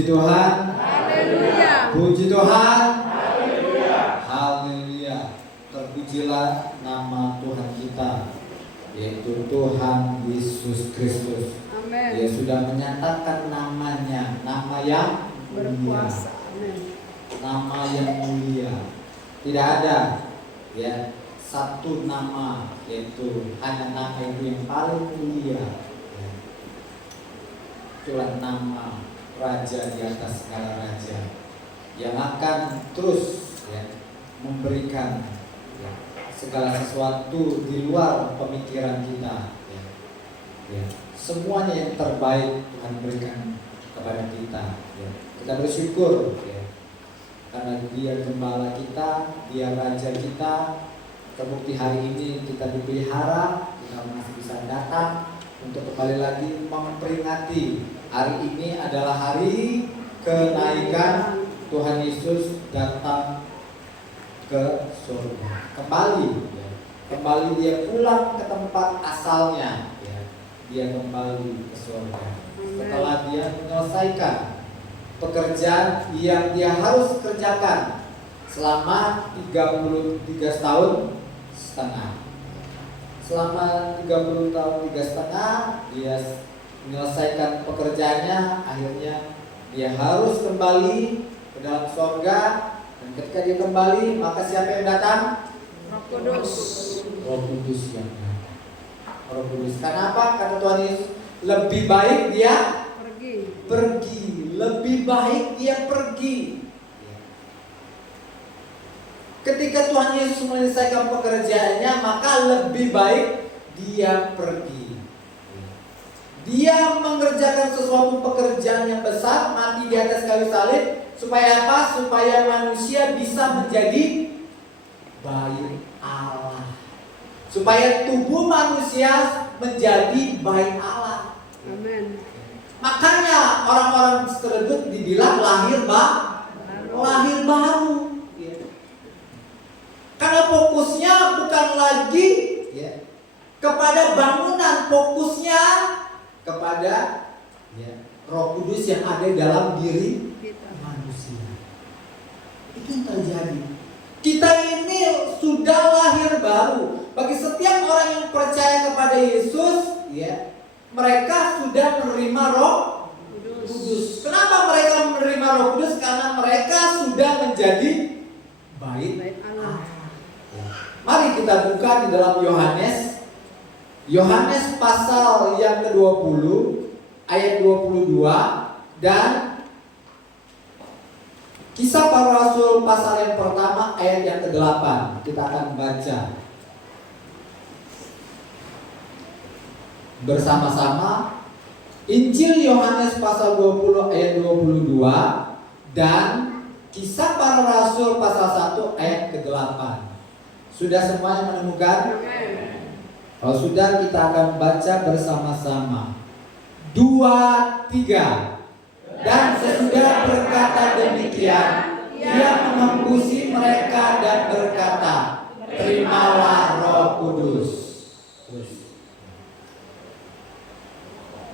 Puji Tuhan. Haleluya. Puji Tuhan. Haleluya. Haleluya. Terpujilah nama Tuhan kita, yaitu Tuhan Yesus Kristus. Amin. Dia sudah menyatakan namanya, nama yang Berkuasa. mulia. Amin. Nama yang mulia. Tidak ada ya satu nama, yaitu hanya nama itu yang paling mulia. Ya. Itulah nama Raja di atas segala raja, yang akan terus ya memberikan ya, segala sesuatu di luar pemikiran kita. Ya. Ya. Semuanya yang terbaik Tuhan berikan kepada kita. Ya. Kita bersyukur ya, karena Dia gembala kita, Dia Raja kita. Terbukti hari ini kita dipelihara, kita masih bisa datang untuk kembali lagi memperingati. Hari ini adalah hari kenaikan Tuhan Yesus datang ke surga. Kembali ya. Kembali Dia pulang ke tempat asalnya ya. Dia kembali ke surga setelah Dia menyelesaikan pekerjaan yang Dia harus kerjakan selama 33 tahun setengah. Selama 30 tahun 3,5 Dia menyelesaikan pekerjaannya. Akhirnya Dia harus kembali ke dalam surga. Dan ketika Dia kembali, maka siapa yang datang? Roh Kudus. Roh Kudus yang datang. Roh Kudus. Kenapa? Kata Tuhan Yesus, lebih baik Dia pergi. Lebih baik Dia pergi. Ketika Tuhan Yesus menyelesaikan pekerjaannya, maka lebih baik Dia pergi. Dia mengerjakan sesuatu pekerjaan yang besar, mati di atas kayu salib, supaya apa? Supaya manusia bisa menjadi bait Allah. Supaya tubuh manusia menjadi bait Allah. Amin. Makanya orang-orang tersebut dibilang lahir baru. Karena fokusnya bukan lagi ya, kepada bangunan, fokusnya kepada ya, Roh Kudus yang ada dalam diri manusia. Itu yang terjadi. Kita ini sudah lahir baru. Bagi setiap orang yang percaya kepada Yesus, ya, mereka sudah menerima Roh Kudus. Kenapa mereka menerima Roh Kudus? Karena mereka sudah menjadi bait Allah. Mari kita buka di dalam Yohanes pasal yang ke-20 ayat 22 dan Kisah Para Rasul pasal yang pertama ayat yang ke-8. Kita akan baca bersama-sama Injil Yohanes pasal 20 ayat 22 dan Kisah Para Rasul pasal 1 ayat ke-8. Sudah semuanya menemukan? Kalau sudah, kita akan baca bersama-sama. 2, 3. Dan sesudah berkata demikian, Ia mengembusi mereka dan berkata, terimalah Roh Kudus.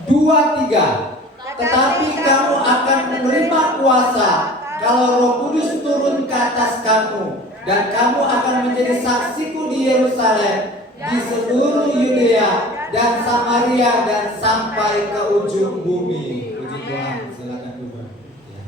2, 3. Tetapi kamu akan menerima kuasa kalau Roh Kudus turun ke atas kamu, dan kamu akan menjadi saksiku di Yerusalem, di seluruh Yudea dan Samaria dan sampai ke ujung bumi. Puji Tuhan. Silakan duduk. Ya.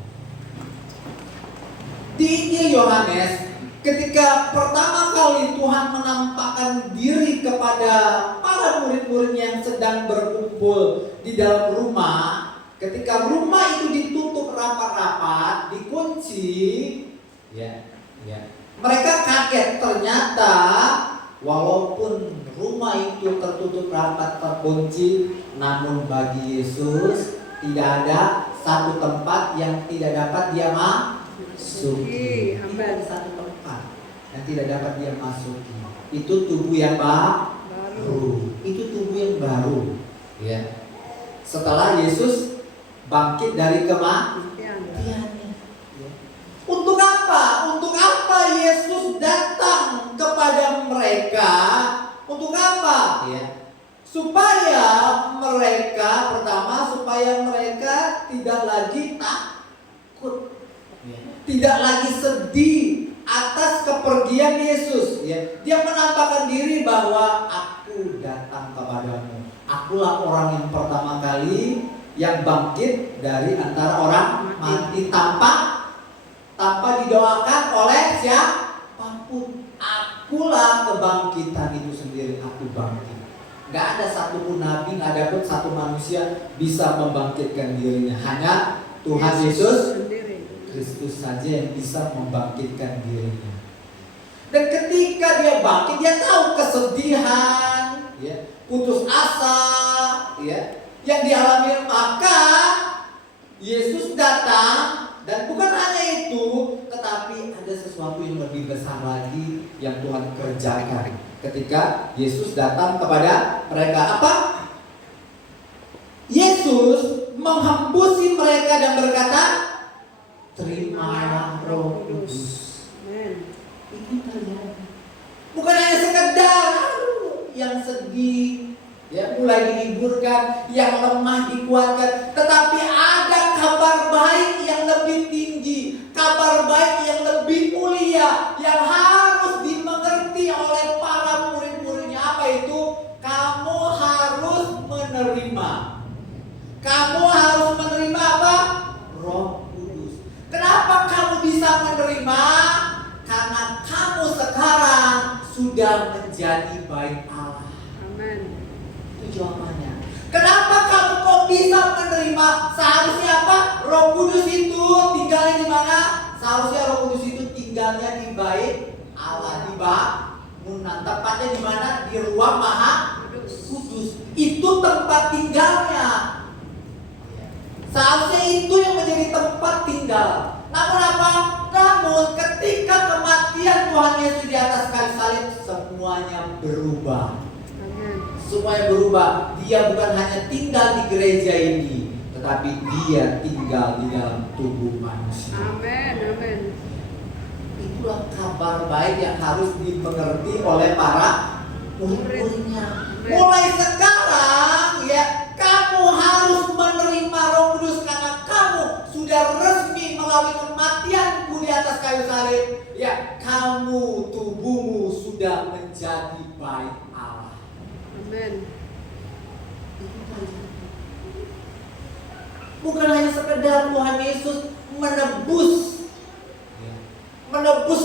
Di Injil Yohanes, ketika pertama kali Tuhan menampakkan diri kepada para murid-murid yang sedang berkumpul di dalam rumah, ketika rumah itu ditutup rapat-rapat, dikunci, ya. Mereka kaget, ternyata walaupun rumah itu tertutup rapat, terkunci, namun bagi Yesus tidak ada satu tempat yang tidak dapat Dia masuki. Tidak ada satu tempat yang tidak dapat Dia masuki. Itu tubuh yang baru. Itu tubuh yang baru. Ya. Setelah Yesus bangkit dari kematian. Untuk apa? Untuk apa Yesus datang kepada mereka? Untuk apa? Ya. Supaya mereka, pertama, supaya mereka tidak lagi tidak lagi sedih atas kepergian Yesus, ya. Dia menampakkan diri bahwa aku datang kepadamu. Akulah orang yang pertama kali yang bangkit dari antara orang mati tanpa didoakan oleh siapapun. Akulah kebangkitan itu sendiri. Aku bangkit. Gak ada satupun nabi, gak ada pun satu manusia bisa membangkitkan dirinya. Hanya Tuhan Yesus Kristus saja yang bisa membangkitkan dirinya. Dan ketika dia bangkit, dia tahu kesedihan, ya, putus asa, ya, yang dialami. Maka Yesus datang, dan bukan hanya itu, tetapi ada sesuatu yang lebih besar lagi yang Tuhan kerjakan ketika Yesus datang kepada mereka. Apa? Yesus menghembusi mereka dan berkata, terimalah Roh Kudus. Itu terjadi. Bukan hanya sekedar yang sedih, ya, mulai diliburkan, yang lemah dikuatkan, tetapi ada kabar baik yang lebih tinggi, kabar baik yang lebih mulia, yang harus dimengerti oleh para murid-muridnya. Apa itu? Kamu harus menerima. Kamu harus menerima apa? Roh Kudus. Kenapa kamu bisa menerima? Karena kamu sekarang sudah menjadi baik Allah. Amin. Itu jawabannya. Kenapa kamu kok bisa menerima? Seharusnya apa? Roh Kudus itu tinggalnya di mana? Seharusnya Roh Kudus itu tinggalnya di bait Allah, di bangunan. Tempatnya di mana? Di ruang Maha Kudus. Itu tempat tinggalnya. Seharusnya itu yang menjadi tempat tinggal. Namun apa? Namun ketika kematian Tuhan Yesus di atas kayu salib, semuanya berubah. Semuanya berubah. Dia bukan hanya tinggal di gereja ini, tetapi dia tinggal di dalam tubuh manusia. Amin, amin. Itulah kabar baik yang harus dimengerti oleh para murid-muridnya. Mulai sekarang, ya, kamu harus menerima Roh Kudus karena kamu sudah resmi melalui kematianku di atas kayu salib. Ya, kamu, tubuhmu sudah menjadi baik Allah. Amin. Bukan hanya sekedar Tuhan Yesus menebus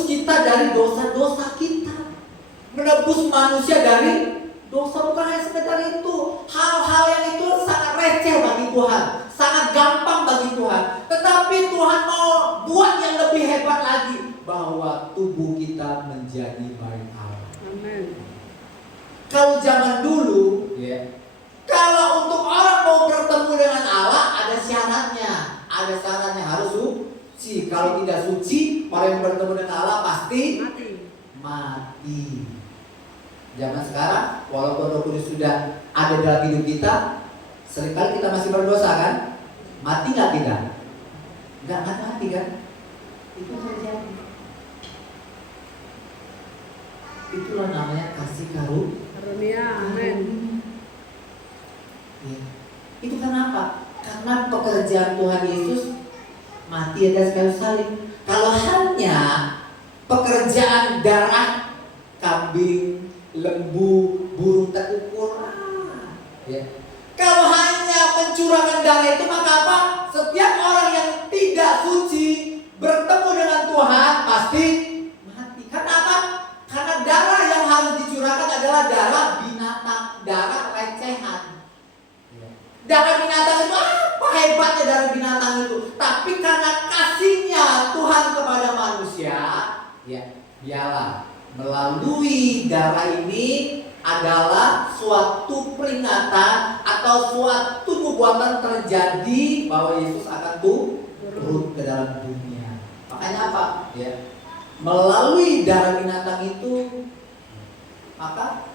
kita dari dosa-dosa kita, menebus manusia dari dosa. Bukan hanya sekedar itu. Hal-hal yang itu sangat receh bagi Tuhan, sangat gampang bagi Tuhan. Tetapi Tuhan mau buat yang lebih hebat lagi, bahwa tubuh kita menjadi baik Allah. Amin. Kalau zaman dulu, ya, kalau untuk orang mau bertemu dengan Allah ada syaratnya. Ada syaratnya, harus suci. Kalau tidak suci, orang yang bertemu dengan Allah pasti mati. Zaman sekarang, walaupun Roh Kudus sudah ada dalam hidup kita, seringkali kita masih berdosa, kan? Mati nggak kita? Nggak mati kan? Itu terjadi. Itulah namanya kasih karunia. Amin. Ya. Itu kenapa? Karena pekerjaan Tuhan Yesus mati atas kayu salib. Kalau hanya pekerjaan darah kambing, lembu, burung terukur, ya. Kalau hanya pencurahan darah itu, maka apa? Setiap orang yang tidak suci bertemu dengan Tuhan pasti mati. Kenapa? Karena darah yang harus dicurahkan adalah darah binatang, darah recehan. Darah binatang itu apa hebatnya darah binatang itu? Tapi karena kasihnya Tuhan kepada manusia, ya, biarlah melalui darah ini adalah suatu peringatan atau suatu nubuatan terjadi bahwa Yesus akan turun ke dalam dunia. Makanya apa? Ya, melalui darah binatang itu, maka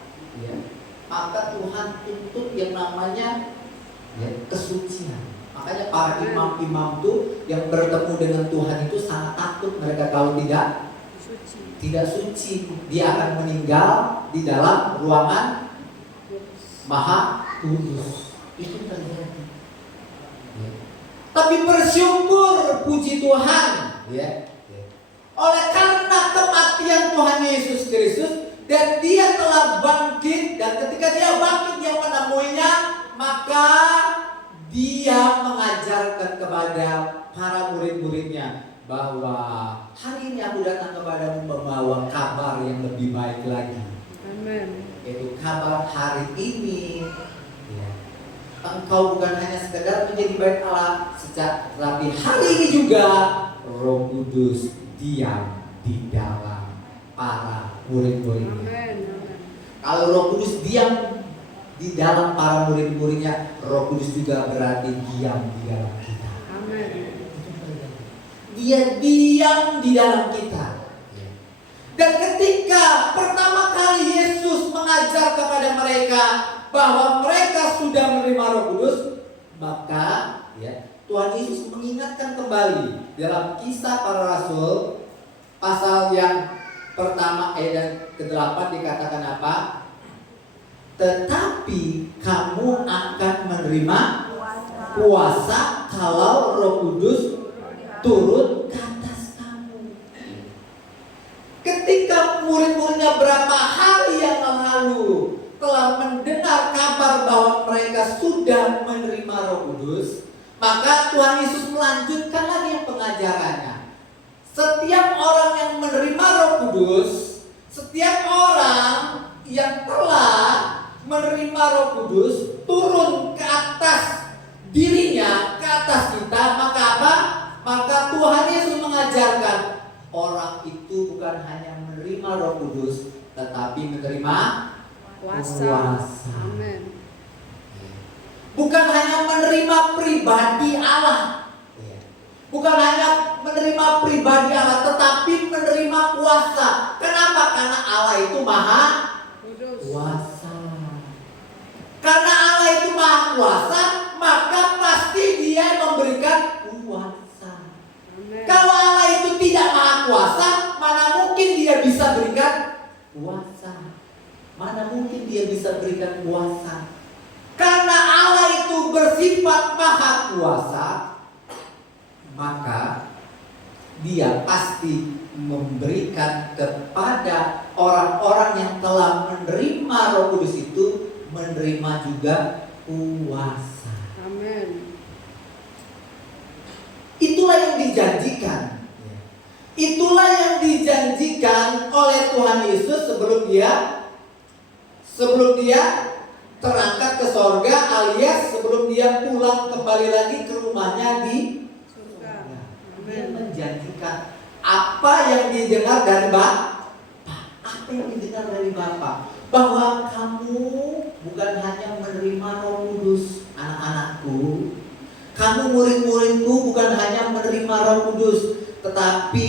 Tuhan tuntut yang namanya, ya, kesucian. Makanya para imam-imam itu yang bertemu dengan Tuhan itu sangat takut. Mereka kalau tidak suci, dia akan meninggal di dalam ruangan Maha Kudus. Itu terjadi. Ya. tapi bersyukur, puji Tuhan, ya. Oleh karena kematian Tuhan Yesus Kristus dan dia telah bangkit, dan ketika dia bangkit dia menemuinya, maka dia mengajarkan kepada para murid-muridnya bahwa hari ini aku datang kepadamu membawa kabar yang lebih baik lagi. Amin. Yaitu kabar hari ini, ya, engkau bukan hanya sekedar menjadi bait Allah sejak, tapi hari ini juga Roh Kudus diam di dalam para murid-muridnya. Amin. Amin. Kalau Roh Kudus diam di dalam para murid-muridnya, Roh Kudus juga berarti diam di dalam kita. Amin. Dia diam di dalam kita. Dan ketika pertama kali Yesus mengajar kepada mereka bahwa mereka sudah menerima Roh Kudus, maka ya, Tuhan Yesus mengingatkan kembali dalam Kisah Para Rasul pasal yang pertama ayat ke-8 dikatakan apa? Tetapi kamu akan menerima kuasa kalau Roh Kudus turun ke atas kamu. Ketika murid-muridnya berapa hari yang lalu telah mendengar kabar bahwa mereka sudah menerima Roh Kudus, maka Tuhan Yesus melanjutkan lagi pengajarannya. Setiap orang yang menerima Roh Kudus, setiap orang yang telah menerima Roh Kudus turun ke atas dirinya, ke atas kita, maka apa? Maka Tuhan Yesus mengajarkan orang itu bukan hanya menerima Roh Kudus, tetapi menerima kuasa. Amin. Bukan hanya menerima pribadi Allah, bukan hanya menerima pribadi Allah, tetapi menerima kuasa. Kenapa? Karena Allah itu maha kuasa. Karena Allah itu maha kuasa, maka pasti dia memberikan kuasa. Kalau Allah itu tidak maha kuasa, mana mungkin dia bisa berikan kuasa? Mana mungkin dia bisa berikan kuasa? Karena Allah itu bersifat maha kuasa, maka dia pasti memberikan kepada orang-orang yang telah menerima Roh Kudus itu, menerima juga kuasa. Amin. Itulah yang dijanjikan. Itulah yang dijanjikan oleh Tuhan Yesus sebelum dia terangkat ke sorga, alias sebelum dia pulang kembali lagi ke rumahnya di surga. Dia menjanjikan apa yang didengar dari Bapa. Apa yang didengar dari Bapa? Bahwa kamu bukan hanya menerima Roh Kudus, anak-anakku. Kamu murid-muridku bukan hanya menerima Roh Kudus, tetapi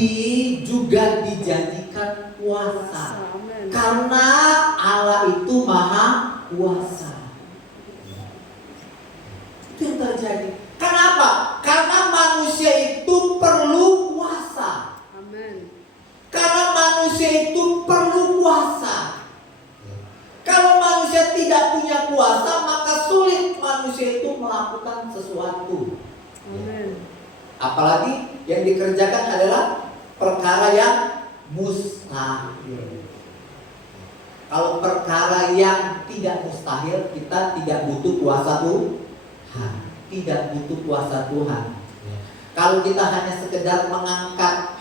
juga dijanjikan kuasa. Karena Allah itu maha kuasa. Itu yang terjadi. Kenapa? Karena manusia itu perlu kuasa. Amin. Karena manusia itu perlu kuasa. Kalau manusia tidak punya kuasa, maka sulit manusia itu melakukan sesuatu. Amin. Apalagi yang dikerjakan adalah perkara yang mustahil. Kalau perkara yang tidak mustahil, kita tidak butuh kuasa Tuhan. Tidak butuh kuasa Tuhan. Kalau kita hanya sekedar mengangkat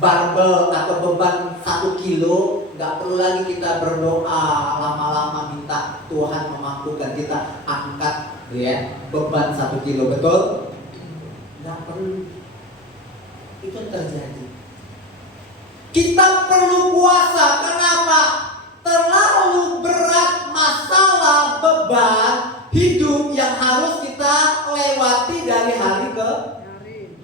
barbel atau beban 1 kilo, nggak perlu lagi kita berdoa lama-lama minta Tuhan memampukan kita angkat beban 1 kilo, betul? Nggak perlu. Itu yang terjadi. Kita perlu kuasa. Kenapa? Terlalu berat masalah, beban hidup yang harus kita lewati dari hari ke hari.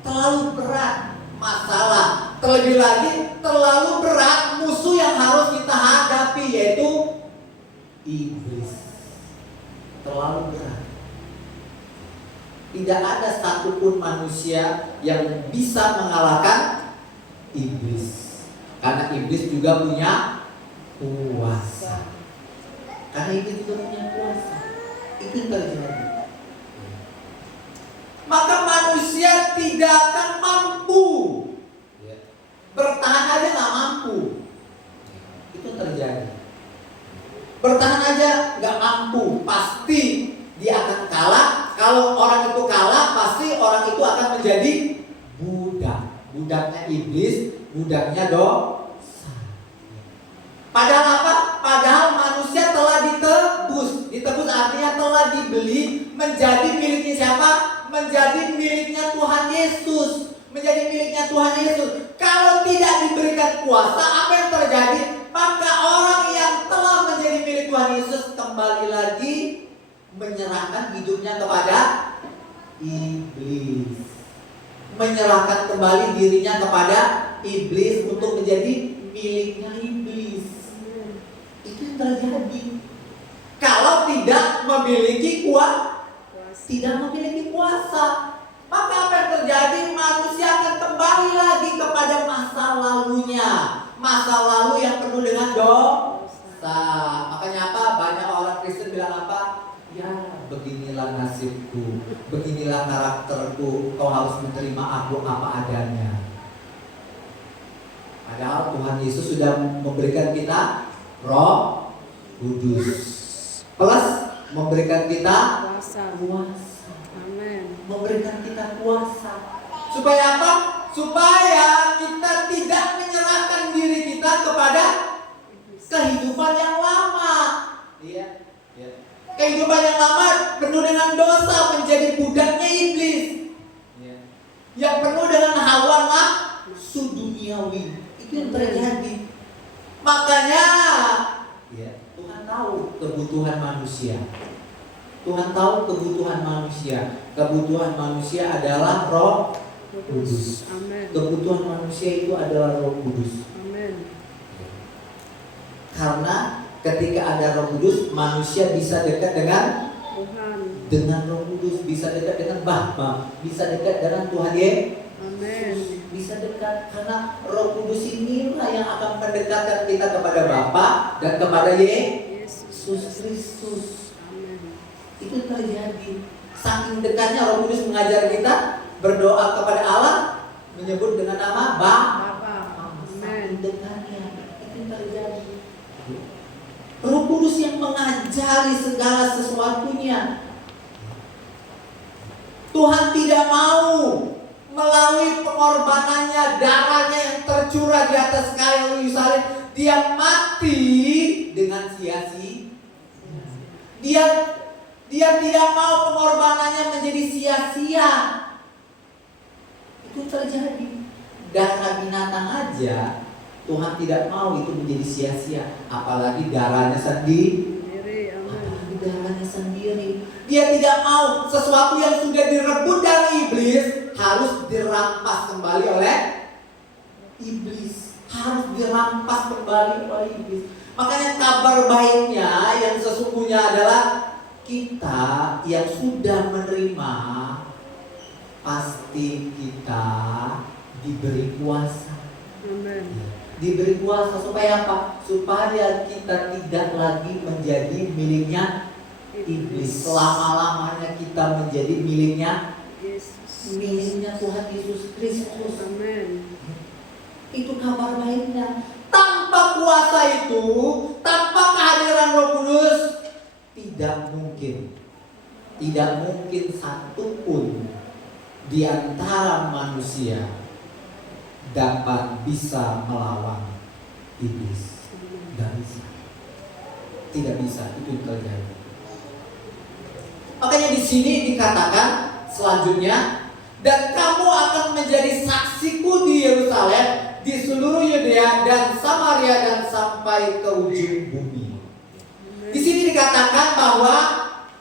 Terlalu berat masalah, terlebih lagi terlalu berat musuh yang harus kita hadapi, yaitu iblis. Terlalu berat. Tidak ada satupun manusia yang bisa mengalahkan iblis, karena iblis juga punya kuasa. Karena iblis juga punya kuasa. Itu yang terjadi. maka manusia tidak akan mampu. Bertahan aja nggak mampu. Itu terjadi. Bertahan aja nggak mampu, pasti dia akan kalah. Kalau orang itu kalah, pasti orang itu akan menjadi budak. Budaknya iblis, budaknya dosa. Padahal apa? Padahal manusia telah ditebus. Ditebus artinya telah dibeli menjadi miliknya siapa? Menjadi miliknya Tuhan Yesus. Menjadi miliknya Tuhan Yesus. Kalau tidak diberikan kuasa, apa yang terjadi? Maka orang yang telah menjadi milik Tuhan Yesus kembali lagi menyerahkan hidupnya kepada iblis. Menyerahkan kembali dirinya kepada iblis untuk menjadi miliknya iblis. Itu yang terjadi. Kalau tidak memiliki kuasa, maka apa yang terjadi? Manusia akan kembali lagi kepada masa lalunya. Masa lalu yang penuh dengan dosa. Makanya apa? Banyak orang Kristen bilang apa? Ya, beginilah nasibku, beginilah karakterku, kau harus menerima aku apa adanya. Padahal Tuhan Yesus sudah memberikan kita Roh Kudus plus memberikan kita kuasa. Amin. Memberikan kita kuasa. Supaya apa? Supaya kita tidak menyerahkan diri kita kepada kehidupan yang lama. Iya. Kehidupan yang lama penuh dengan dosa, menjadi budaknya iblis. Yang penuh dengan hawa nafsu duniawi. Itu yang terjadi. Makanya Tuhan tahu kebutuhan manusia. Tuhan tahu kebutuhan manusia. Kebutuhan manusia adalah Roh Kudus. Amen. Kebutuhan manusia itu adalah Roh Kudus. Amen. Karena ketika ada Roh Kudus, manusia bisa dekat dengan Tuhan. Dengan Roh Kudus, bisa dekat dengan Bapa, bisa dekat dengan Tuhan Yesus. Amen. Bisa dekat karena Roh Kudus inilah yang akan mendekatkan kita kepada Bapa dan kepada Yesus Kristus. Amen. Itu terjadi. Saking dekatnya Roh Kudus mengajar kita berdoa kepada Allah, menyebut dengan nama Bapa. Saking dekatnya. Itu terjadi. Roh Kudus yang mengajari segala sesuatunya. Tuhan tidak mau melalui pengorbanannya, darahnya yang tercurah di atas kayu salib, dia mati dengan sia-sia. Dia tidak mau pengorbanannya menjadi sia-sia. Itu terjadi. Darah binatang aja Tuhan tidak mau itu menjadi sia-sia, apalagi darahnya sendiri. Apalagi darahnya sendiri. Dia tidak mau sesuatu yang sudah direbut dari iblis harus dirampas kembali oleh iblis. Harus dirampas kembali oleh iblis. Makanya kabar baiknya yang sesungguhnya adalah kita yang sudah menerima, pasti kita diberi kuasa. Amen. Diberi kuasa supaya apa? Supaya kita tidak lagi menjadi miliknya iblis. Selama-lamanya kita menjadi miliknya Yesus. miliknya Tuhan Yesus Kristus. Amen. Itu kabar baiknya. Tanpa kuasa itu, tanpa kehadiran Roh Kudus, tidak mungkin satupun di antara manusia dapat bisa melawan iblis. Tidak bisa, itu yang terjadi. Makanya di sini dikatakan selanjutnya, dan kamu akan menjadi saksiku di Yerusalem, di seluruh Yudea dan Samaria dan sampai ke ujung bumi. Di sini dikatakan bahwa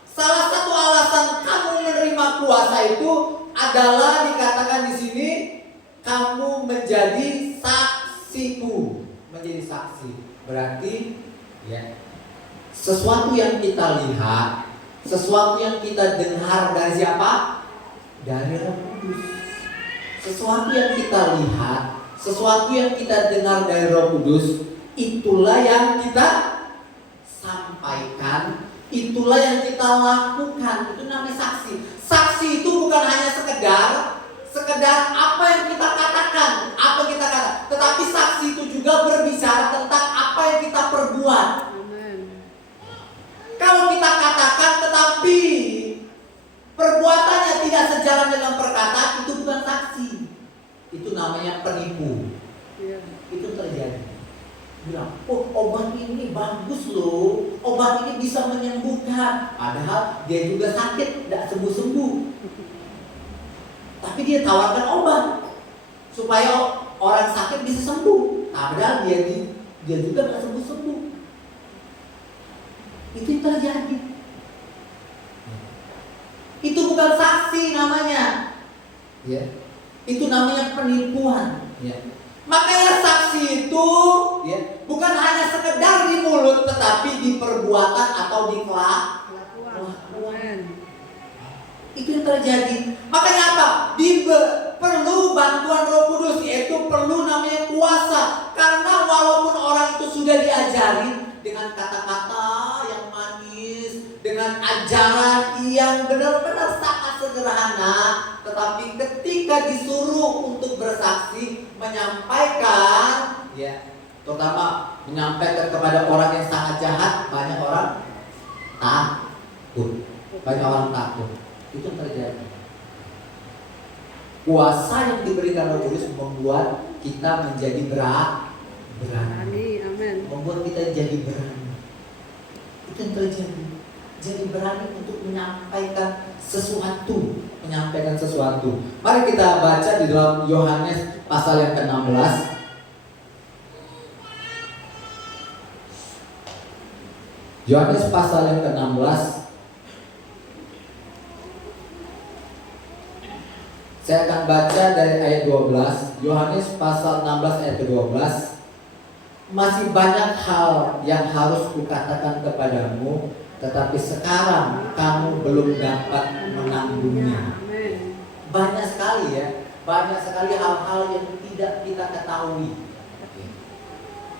salah satu alasan kamu menerima kuasa itu adalah dikatakan di sini kamu menjadi saksiku, menjadi saksi. Berarti sesuatu yang kita lihat, sesuatu yang kita dengar dari siapa? Dari Roh Kudus. Sesuatu yang kita lihat, sesuatu yang kita dengar dari Roh Kudus, itulah yang kita sampaikan, itulah yang kita lakukan. Itu namanya saksi. Saksi itu bukan hanya sekedar apa yang kita katakan, tetapi saksi itu juga berbicara tentang apa yang kita perbuat. Amen. Kalau kita katakan tetapi perbuatannya tidak sejalan dengan perkataan, itu bukan saksi. Itu namanya penipu. Iya. Itu terjadi. Bilang, oh obat ini bagus loh, obat ini bisa menyembuhkan. Padahal dia juga sakit, tidak sembuh-sembuh. Tapi dia tawarkan obat supaya orang sakit bisa sembuh. Padahal dia juga tidak sembuh-sembuh. Itu yang terjadi. Itu bukan saksi namanya. Ya. Itu namanya penipuan. Ya. Makanya saksi itu ya, bukan hanya sekedar di mulut, tetapi di perbuatan atau di kelakuan. Itu yang terjadi. Makanya apa? Perlu bantuan Roh Kudus, yaitu perlu namanya kuasa. Karena walaupun orang itu sudah diajari dengan kata-kata yang manis, dengan ajaran yang benar-benar sangat sederhana, tetapi ketika disuruh untuk bersaksi, menyampaikan, ya, terutama menyampaikan kepada orang yang sangat jahat, banyak orang takut. Itu terjadi. Kuasa yang diberikan Roh Kudus membuat kita menjadi berani. Amin. Membuat kita jadi berani. Itu yang terjadi. Jadi berani untuk menyampaikan sesuatu. Mari kita baca di dalam Yohanes pasal yang ke-16. Yohanes pasal yang ke-16. Saya akan baca dari ayat 12. Yohanes pasal 16 ayat ke-12. Masih banyak hal yang harus kukatakan kepadamu, tetapi sekarang kamu belum dapat menanggungnya. Banyak sekali hal-hal yang tidak kita ketahui.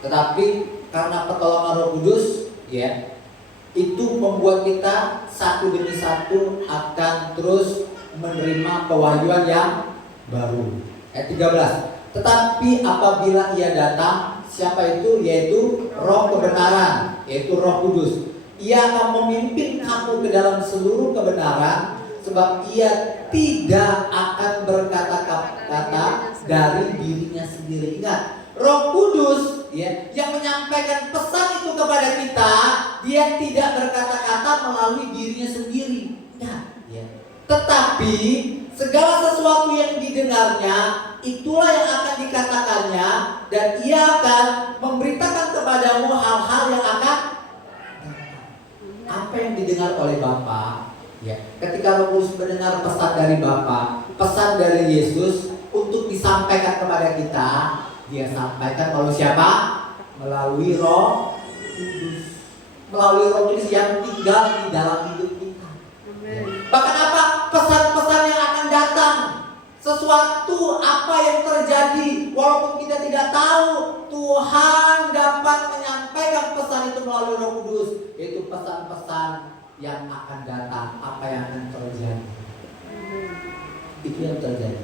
Tetapi karena pertolongan Roh Kudus, ya, itu membuat kita satu demi satu akan terus menerima pewahyuan yang baru. Ayat 13. Tetapi apabila ia datang, siapa itu? Yaitu Roh kebenaran, yaitu Roh Kudus. Ia akan memimpin kamu ke dalam seluruh kebenaran, sebab ia tidak akan berkata-kata dari dirinya sendiri. Ingat, Roh Kudus, ya, yang menyampaikan pesan itu kepada kita, dia tidak berkata-kata melalui dirinya sendiri. Ingat, ya. Tetapi segala sesuatu yang didengarnya, itulah yang akan dikatakannya, dan ia akan memberitakan kepadamu hal-hal yang akan datang. Apa yang didengar oleh Bapa, ya, ketika Roh Kudus mendengar pesan dari Bapa, pesan dari Yesus untuk disampaikan kepada kita, dia sampaikan melalui siapa? Melalui Roh Kudus. Melalui Roh Kudus yang tinggal di dalam hidup kita. Bahkan apa? Pesan-pesan yang akan datang, sesuatu apa yang terjadi, walaupun kita tidak tahu, Tuhan dapat menyampaikan pesan itu melalui Roh Kudus, yaitu pesan-pesan yang akan datang, apa yang akan terjadi. Itu yang terjadi.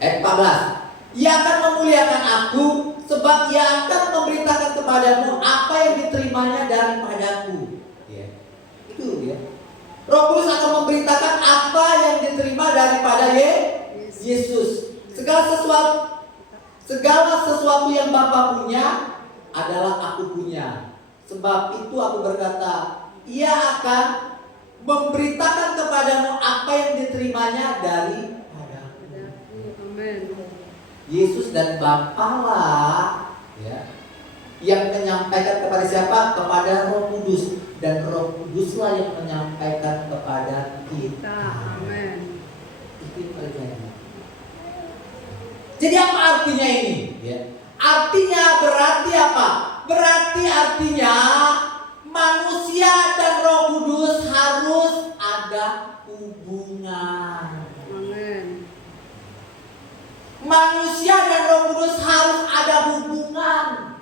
Ayat 14. Ia akan memuliakan aku, sebab ia akan memberitakan kepadamu apa yang diterimanya daripadaku. Ya. Itu ya. Roh Kudus akan memberitakan apa yang diterima daripada Yesus. Segala sesuatu yang Bapa punya adalah aku punya. Sebab itu aku berkata, ia akan memberitakan kepadamu apa yang diterimanya daripadaku. Amen. Yesus dan Bapa lah, ya, yang menyampaikan kepada siapa? Kepada Roh Kudus. Dan Roh Kuduslah yang menyampaikan kepada kita. Amen. Itu yang terjadi. Jadi apa artinya ini? Ya. Artinya berarti apa? Berarti artinya manusia dan Roh Kudus harus ada hubungan. Amen. Manusia dan Roh Kudus harus ada hubungan.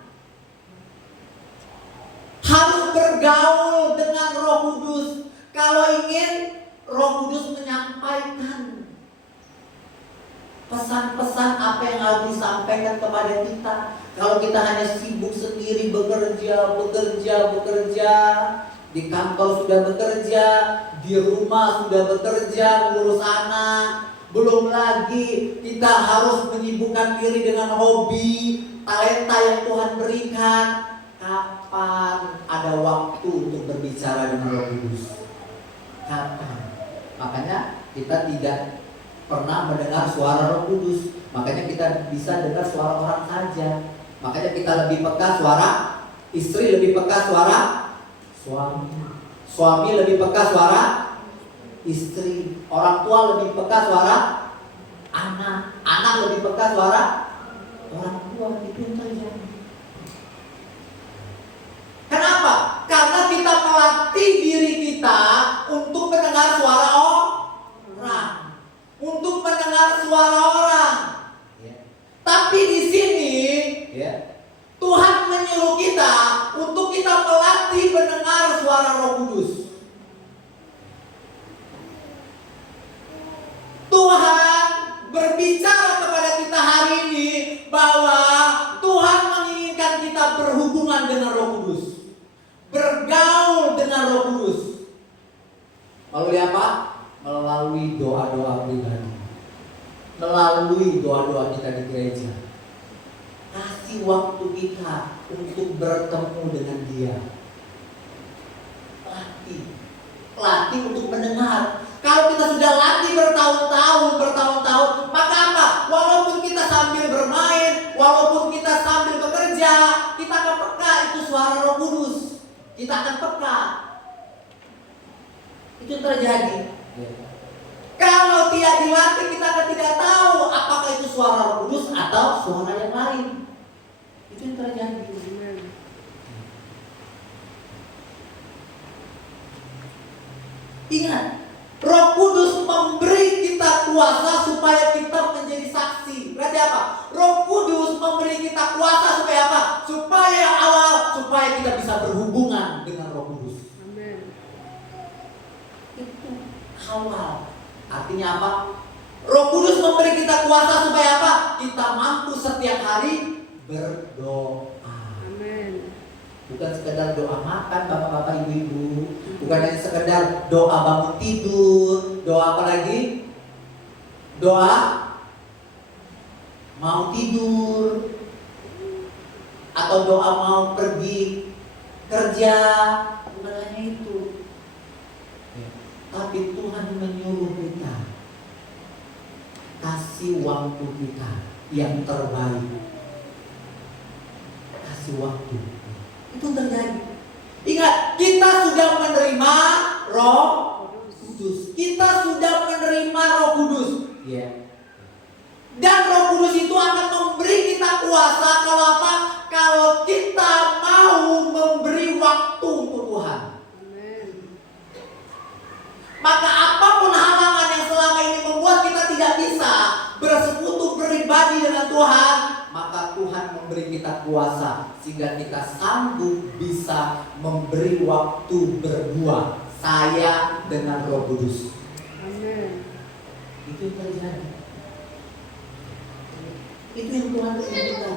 Harus bergaul dengan Roh Kudus. Kalau ingin Roh Kudus menyampaikan pesan-pesan apa yang harus disampaikan kepada kita. Kalau kita hanya sibuk sendiri bekerja, di kantor sudah bekerja, di rumah sudah bekerja, ngurus anak, belum lagi kita harus menyibukkan diri dengan hobi, talenta yang Tuhan berikan. Kapan ada waktu untuk berbicara dengan Roh Kudus? Kapan? Makanya kita tidak pernah mendengar suara Roh Kudus. Makanya kita bisa dengar suara orang saja. Makanya kita lebih peka suara istri, lebih peka suara suami. Suami lebih peka suara istri. Orang tua lebih peka suara anak. Anak lebih peka suara orang tua. Itu yang terjadi. Kenapa? Karena kita melatih diri kita untuk mendengar suara orang, untuk mendengar suara orang. Tapi di sini Tuhan menyuruh kita untuk kita melatih mendengar suara Roh Kudus. Tuhan berbicara kepada kita hari ini bahwa Tuhan menginginkan kita berhubungan dengan Roh Kudus, bergaul dengan Roh Kudus. Melalui apa? Melalui doa-doa pribadi, melalui doa-doa kita di gereja. Kasih waktu kita untuk bertemu dengan Dia. Latih untuk mendengar. Kalau kita sudah latih bertahun-tahun, maka apa? Walaupun kita sambil bermain, walaupun kita sambil bekerja, kita akan peka itu suara Roh Kudus. Kita akan peka. Itu terjadi. Kalau tidak dilatih, kita akan tidak tahu apakah itu suara Roh Kudus atau suara yang lain. Itu yang terjadi. Ingat, Roh Kudus memberi kita kuasa supaya kita menjadi saksi. Berarti apa? Roh Kudus memberi kita kuasa supaya apa? Supaya kita bisa berhubungan dengan Roh Kudus. Amin. Itu awal. Artinya apa? Roh Kudus memberi kita kuasa supaya apa? Kita mampu setiap hari berdoa. Amin. Bukan sekedar doa makan bapak-bapak ibu-ibu, bukan hanya sekedar doa bangun tidur, doa apa lagi? Doa mau tidur, atau doa mau pergi kerja, bukan hanya itu. Tapi Tuhan menyuruh kita kasih waktu kita yang terbaik. Kasih waktu. Itu terjadi. Ingat, kita sudah menerima Roh Kudus. Kita sudah menerima Roh Kudus. Dan Roh Kudus itu akan memberi kita kuasa kalau apa? Kalau kita mau memberi waktu untuk Tuhan. Maka apapun halangan yang selama ini membuat kita tidak bisa bersekutu pribadi dengan Tuhan, maka Tuhan memberi kita kuasa sehingga kita sanggup bisa memberi waktu berdua, saya dengan Roh Kudus. Amin. Itu yang terjadi. Itu yang Tuhan inginkan.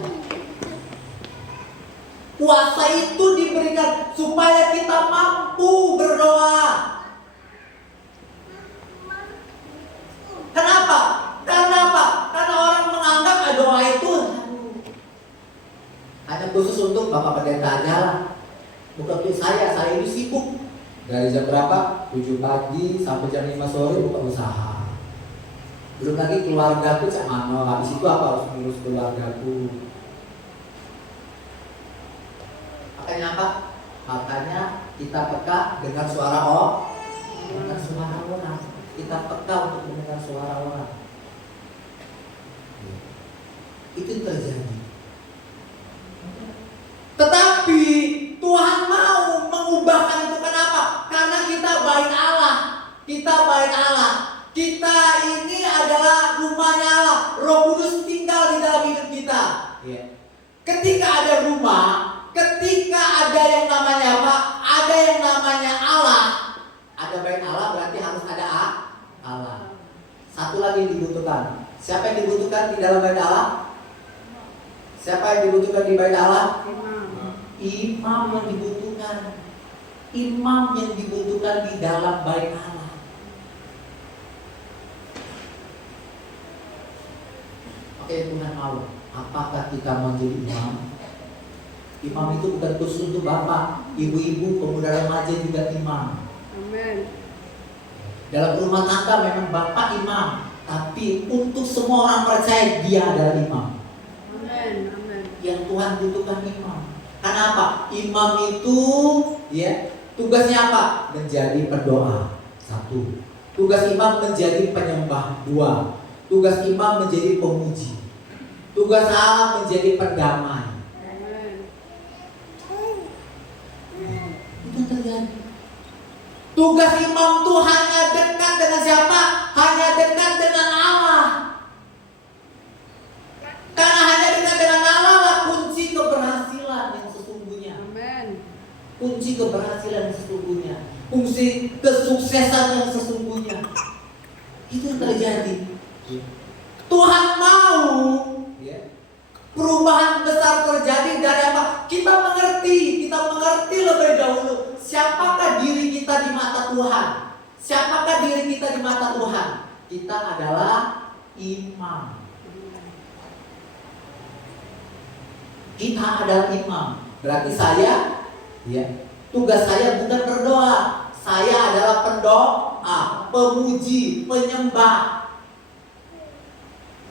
Kuasa itu diberikan supaya kita mampu berdoa. Kenapa? Karena apa? Karena orang menganggap doa itu hanya khusus untuk Bapak Pendeta aja lah. Bukan untuk saya ini sibuk. Dari jam berapa? 7 pagi sampai jam 5 sore buka usaha. Belum lagi keluargaku cak mano. Habis itu apa harus ngurus keluargaku. Makanya apa? Makanya kita peka dengar suara dengar suara orang. Kita peka untuk mendengar suara orang. Itu yang terjadi. Tetapi Tuhan mau mengubahkan itu. Kenapa? Karena kita bait Allah. Kita bait Allah. Kita ini adalah rumahnya Allah. Roh Kudus tinggal di dalam hidup kita. Ketika ada rumah, ketika ada yang namanya apa? Ada yang namanya Allah. Ada bait Allah berarti harus ada Allah. Satu lagi yang dibutuhkan. Siapa yang dibutuhkan di dalam bait Allah? Siapa yang dibutuhkan di bait Allah? Imam. Imam yang dibutuhkan. Imam yang dibutuhkan di dalam bait Allah. Oke, Tuhan mau. Apakah kita mau jadi imam? Imam itu bukan khusus untuk bapak, ibu-ibu, pemuda remaja juga imam. Amin. Dalam rumah tangga memang bapak imam, tapi untuk semua orang percaya dia adalah imam. Amin. Amin. Yang Tuhan butuhkan imam. Karena apa? Imam itu ya tugasnya apa? Menjadi pendoa. Satu. Tugas imam menjadi penyembah. Dua. Tugas imam menjadi pemuji. Tugas Allah menjadi pendamai. Amin. Itu terjadi. Tugas imam itu hanya dekat dengan siapa? Hanya dekat dengan Allah. Karena hanya dekat dengan Allah lah kunci keberhasilan yang sesungguhnya. Amin. Kunci keberhasilan yang sesungguhnya. Kunci kesuksesan yang sesungguhnya. Itu yang terjadi. Tuhan mau perubahan besar terjadi dari apa? Kita mengerti lebih dahulu siapakah diri kita di mata Tuhan. Siapakah diri kita di mata Tuhan? Kita adalah imam. Kita adalah imam. Berarti saya, tugas saya bukan berdoa. Saya adalah pendoa, pemuji, penyembah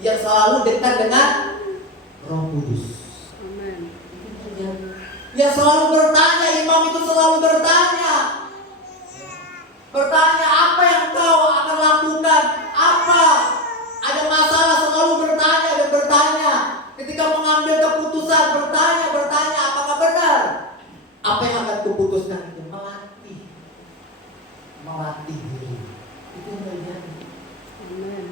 yang selalu dekat dengan Roh Kudus. Amin. Yang selalu bertanya, imam itu selalu bertanya. Bertanya apa yang kau akan lakukan? Apa? Ada masalah selalu bertanya dan bertanya. Ketika mengambil keputusan bertanya apakah benar? Apa yang akan kuputuskan itu? Melatih diri. Itu yang terjadi. Amin.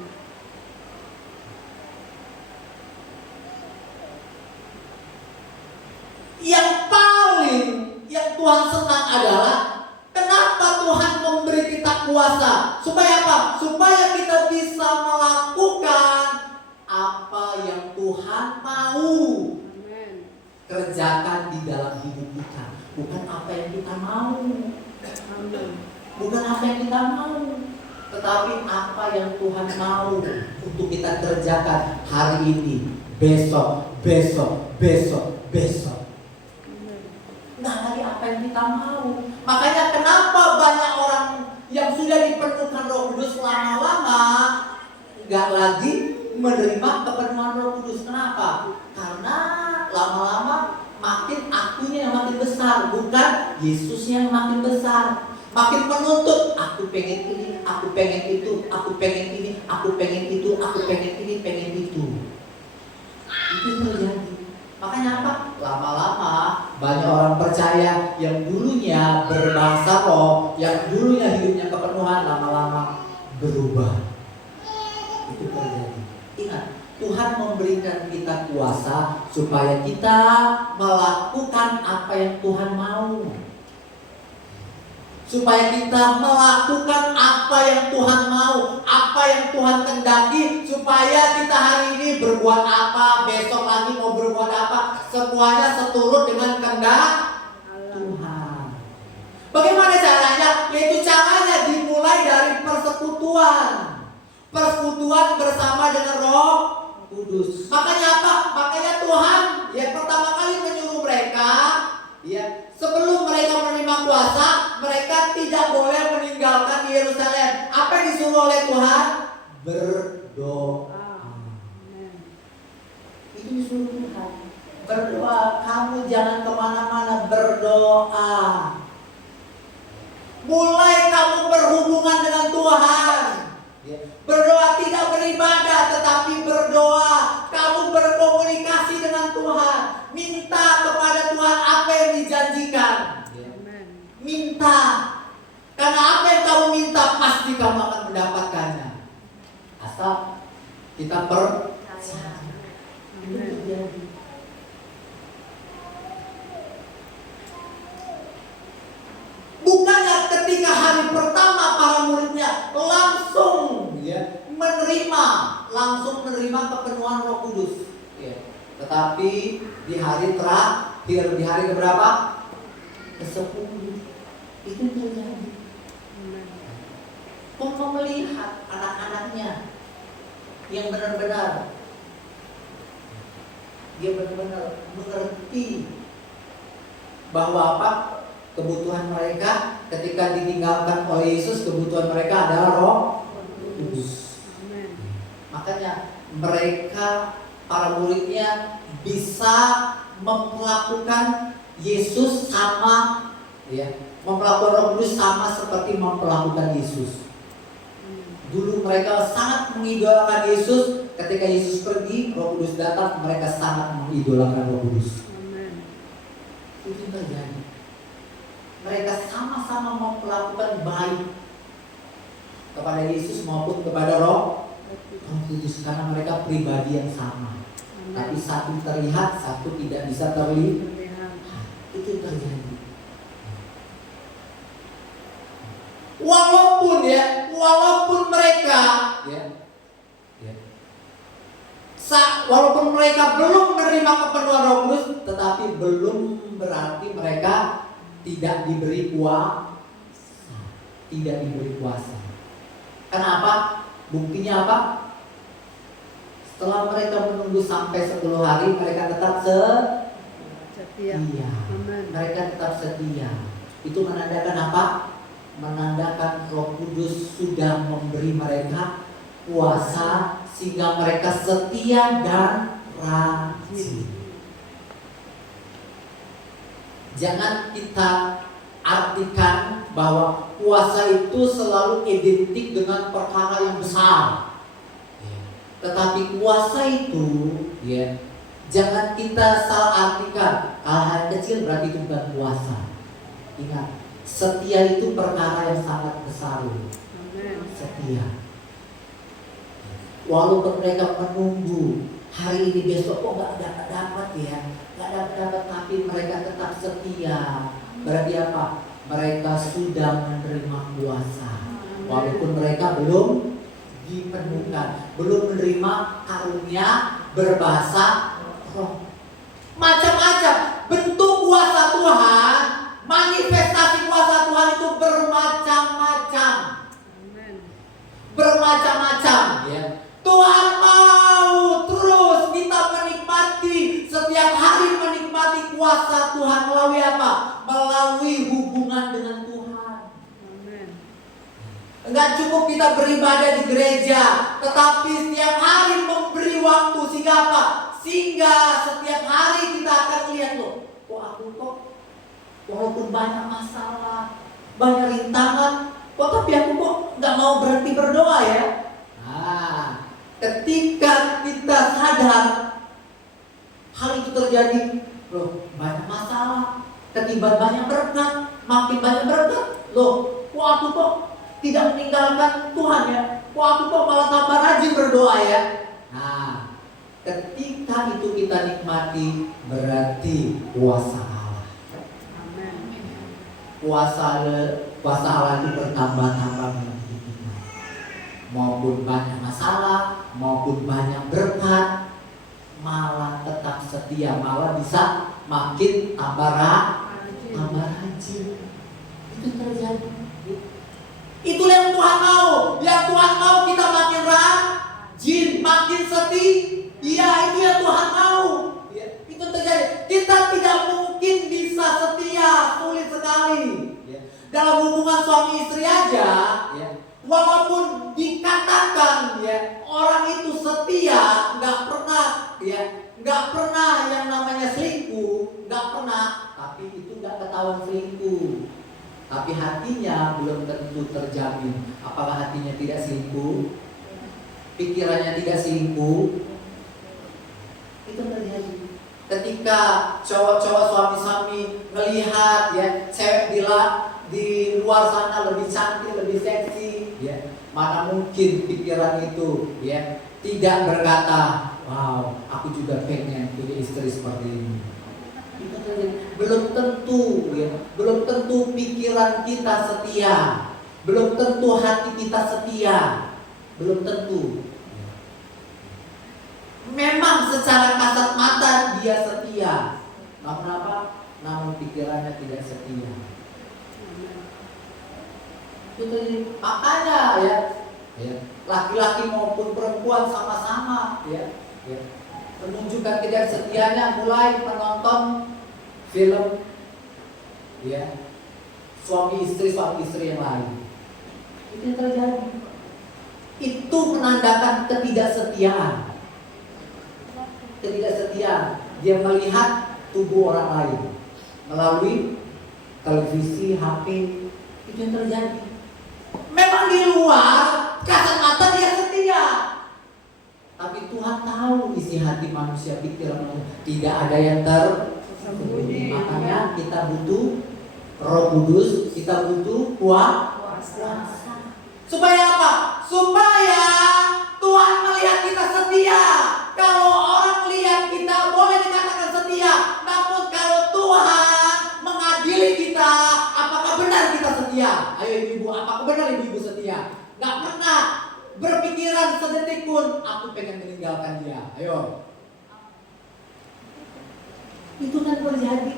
Yang Tuhan senang adalah kenapa Tuhan memberi kita kuasa? Supaya apa? Supaya kita bisa melakukan apa yang Tuhan mau. Amin. Kerjakan di dalam hidup kita. Bukan apa yang kita mau. Amin. Bukan apa yang kita mau, tetapi apa yang Tuhan mau untuk kita kerjakan hari ini, besok. Nah, lagi apa yang kita mau. Makanya kenapa banyak orang yang sudah dipenuhkan Roh Kudus lama-lama nggak lagi menerima kepenuhan Roh Kudus. Kenapa? Karena lama-lama makin akunya yang makin besar, bukan Yesusnya yang makin besar. Makin menuntut, aku pengen ini, aku pengen itu, aku pengen ini, aku pengen itu, aku pengen ini, pengen itu. Itu terjadi. Makanya apa? Lama-lama banyak orang percaya yang dulunya berbahasa roh, yang dulunya hidupnya kepenuhan, lama-lama berubah. Itu terjadi. Ingat, Tuhan memberikan kita kuasa supaya kita melakukan apa yang Tuhan mau. Supaya kita melakukan apa yang Tuhan mau, apa yang Tuhan kehendaki, supaya kita hari ini berbuat apa, besok lagi mau berbuat apa, semuanya seturut dengan kehendak Tuhan. Bagaimana caranya? Yaitu caranya dimulai dari persekutuan bersama dengan Roh Kudus. Makanya apa? Makanya Tuhan yang pertama kali menyuruh mereka, sebelum mereka menerima kuasa, mereka tidak boleh meninggalkan Yerusalem. Apa yang disuruh oleh Tuhan? Berdoa. Itu disuruh Tuhan. Berdoa. Kamu jangan kemana-mana, berdoa. Mulai kamu berhubungan dengan Tuhan. Berdoa, tidak beribadah, tetapi berdoa. Kamu berkomunikasi dengan Tuhan. Minta kepada Tuhan apa yang dijanjikan. Minta. Karena apa yang kamu minta pasti kamu akan mendapatkannya. Asal kita percaya. Itu terjadi. Bukannya ketika hari pertama para muridnya langsung Roh Kudus. Ya. Tetapi di hari terakhir, di hari keberapa? Ke-10 itu terjadi. Kau melihat anak-anaknya yang benar-benar dia benar-benar mengerti bahwa apa kebutuhan mereka ketika ditinggalkan oleh Yesus, kebutuhan mereka adalah Roh Kudus. Makanya mereka, para muridnya bisa memperlakukan Yesus sama, ya, memperlakukan Roh Kudus sama seperti memperlakukan Yesus. Dulu mereka sangat mengidolakan Yesus. Ketika Yesus pergi, Roh Kudus datang, mereka sangat mengidolakan Roh Kudus. Itu terjadi. Mereka sama-sama memperlakukan baik kepada Yesus maupun kepada Roh Kudus, karena mereka pribadi yang sama. Tapi satu terlihat, satu tidak bisa terlihat. Itu terjadi. Walaupun mereka walaupun mereka belum menerima kepenuhan Roh Kudus, tetapi belum berarti mereka tidak diberi kuasa. Kenapa? Buktinya apa? Setelah mereka menunggu sampai 10 hari, mereka tetap setia. Mereka tetap setia. Itu menandakan apa? Menandakan Roh Kudus sudah memberi mereka kuasa sehingga mereka setia dan rajin. Jangan kita artikan bahwa kuasa itu selalu identik dengan perkara yang besar. Tetapi kuasa itu, ya, jangan kita salah artikan. Hal-hal kecil berarti itu bukan kuasa. Ingat, setia itu perkara yang sangat besar. Setia. Walaupun mereka menunggu hari ini besok kok nggak dapat ya, nggak dapat, tapi mereka tetap setia. Berarti apa? Mereka sudah menerima kuasa, walaupun mereka belum dipenuhkan, belum menerima karunia berbahasa roh. Macam-macam bentuk kuasa Tuhan, manifestasi kuasa Tuhan itu bermacam-macam. Bermacam-macam, ya. Tuhan mau terus kita menikmati, setiap hari menikmati kuasa Tuhan melalui apa? Melalui hubungan dengan Tuhan. Enggak cukup kita beribadah di gereja, tetapi setiap hari memberi waktu sehingga apa? Sehingga setiap hari kita akan lihat, loh, walaupun banyak masalah, banyak rintangan, tapi aku kok nggak mau berhenti berdoa ya. Nah, ketika kita sadar hal itu terjadi, loh, banyak masalah, ketiban banyak berkat, makin banyak berkat, loh, aku kok tidak meninggalkan Tuhan ya, aku kok malah tambah rajin berdoa ya. Nah, ketika itu kita nikmati, berarti kuasa Allah. Kuasa Allah itu bertambah-tambah dalam hidup kita. Maupun banyak masalah, maupun banyak berkat, malah tetap setia, malah bisa makin tambah rajin. Itu terjadi. Itulah yang Tuhan mau. Yang Tuhan mau kita makin rajin, makin setia. Iya, itu yang Tuhan mau. Itu terjadi. Kita tidak mungkin bisa setia, sulit sekali. Dalam hubungan suami istri aja, walaupun dikatakan orang itu setia, nggak pernah yang namanya selingkuh, nggak pernah. Tapi itu nggak ketahuan selingkuh. Tapi hatinya belum tentu terjamin. Apakah hatinya tidak selingkuh? Pikirannya tidak selingkuh? Itu terjadi. Ketika cowok-cowok suami-suami melihat cewek di luar sana lebih cantik, lebih seksi, mana mungkin pikiran itu tidak berkata, wow, aku juga pengen punya istri seperti ini. Itu terjadi. Belum tentu pikiran kita setia, belum tentu hati kita setia, belum tentu. Memang secara kasat mata dia setia, namun apa? Namun pikirannya tidak setia. Itu tadi makanya ya, laki-laki maupun perempuan sama-sama ya, menunjukkan tidak setianya mulai menonton film ya, suami istri yang lain. Itu yang terjadi. Itu menandakan ketidaksetiaan. Dia melihat tubuh orang lain melalui televisi, HP. Itu yang terjadi. Memang di luar kasat mata dia setia, tapi Tuhan tahu isi hati manusia, pikiran manusia. Tidak ada yang tersembunyi. Makanya kita butuh Roh Kudus, kita butuh puasa. Supaya apa? Supaya Tuhan melihat kita setia. Kalau orang lihat kita boleh dikatakan setia, namun kalau Tuhan mengadili kita, apakah benar kita setia? Ayo ibu, apakah benar ibu setia? Gak pernah berpikiran sedetik pun aku pengen meninggalkan dia. Ayo. Itu kan terjadi.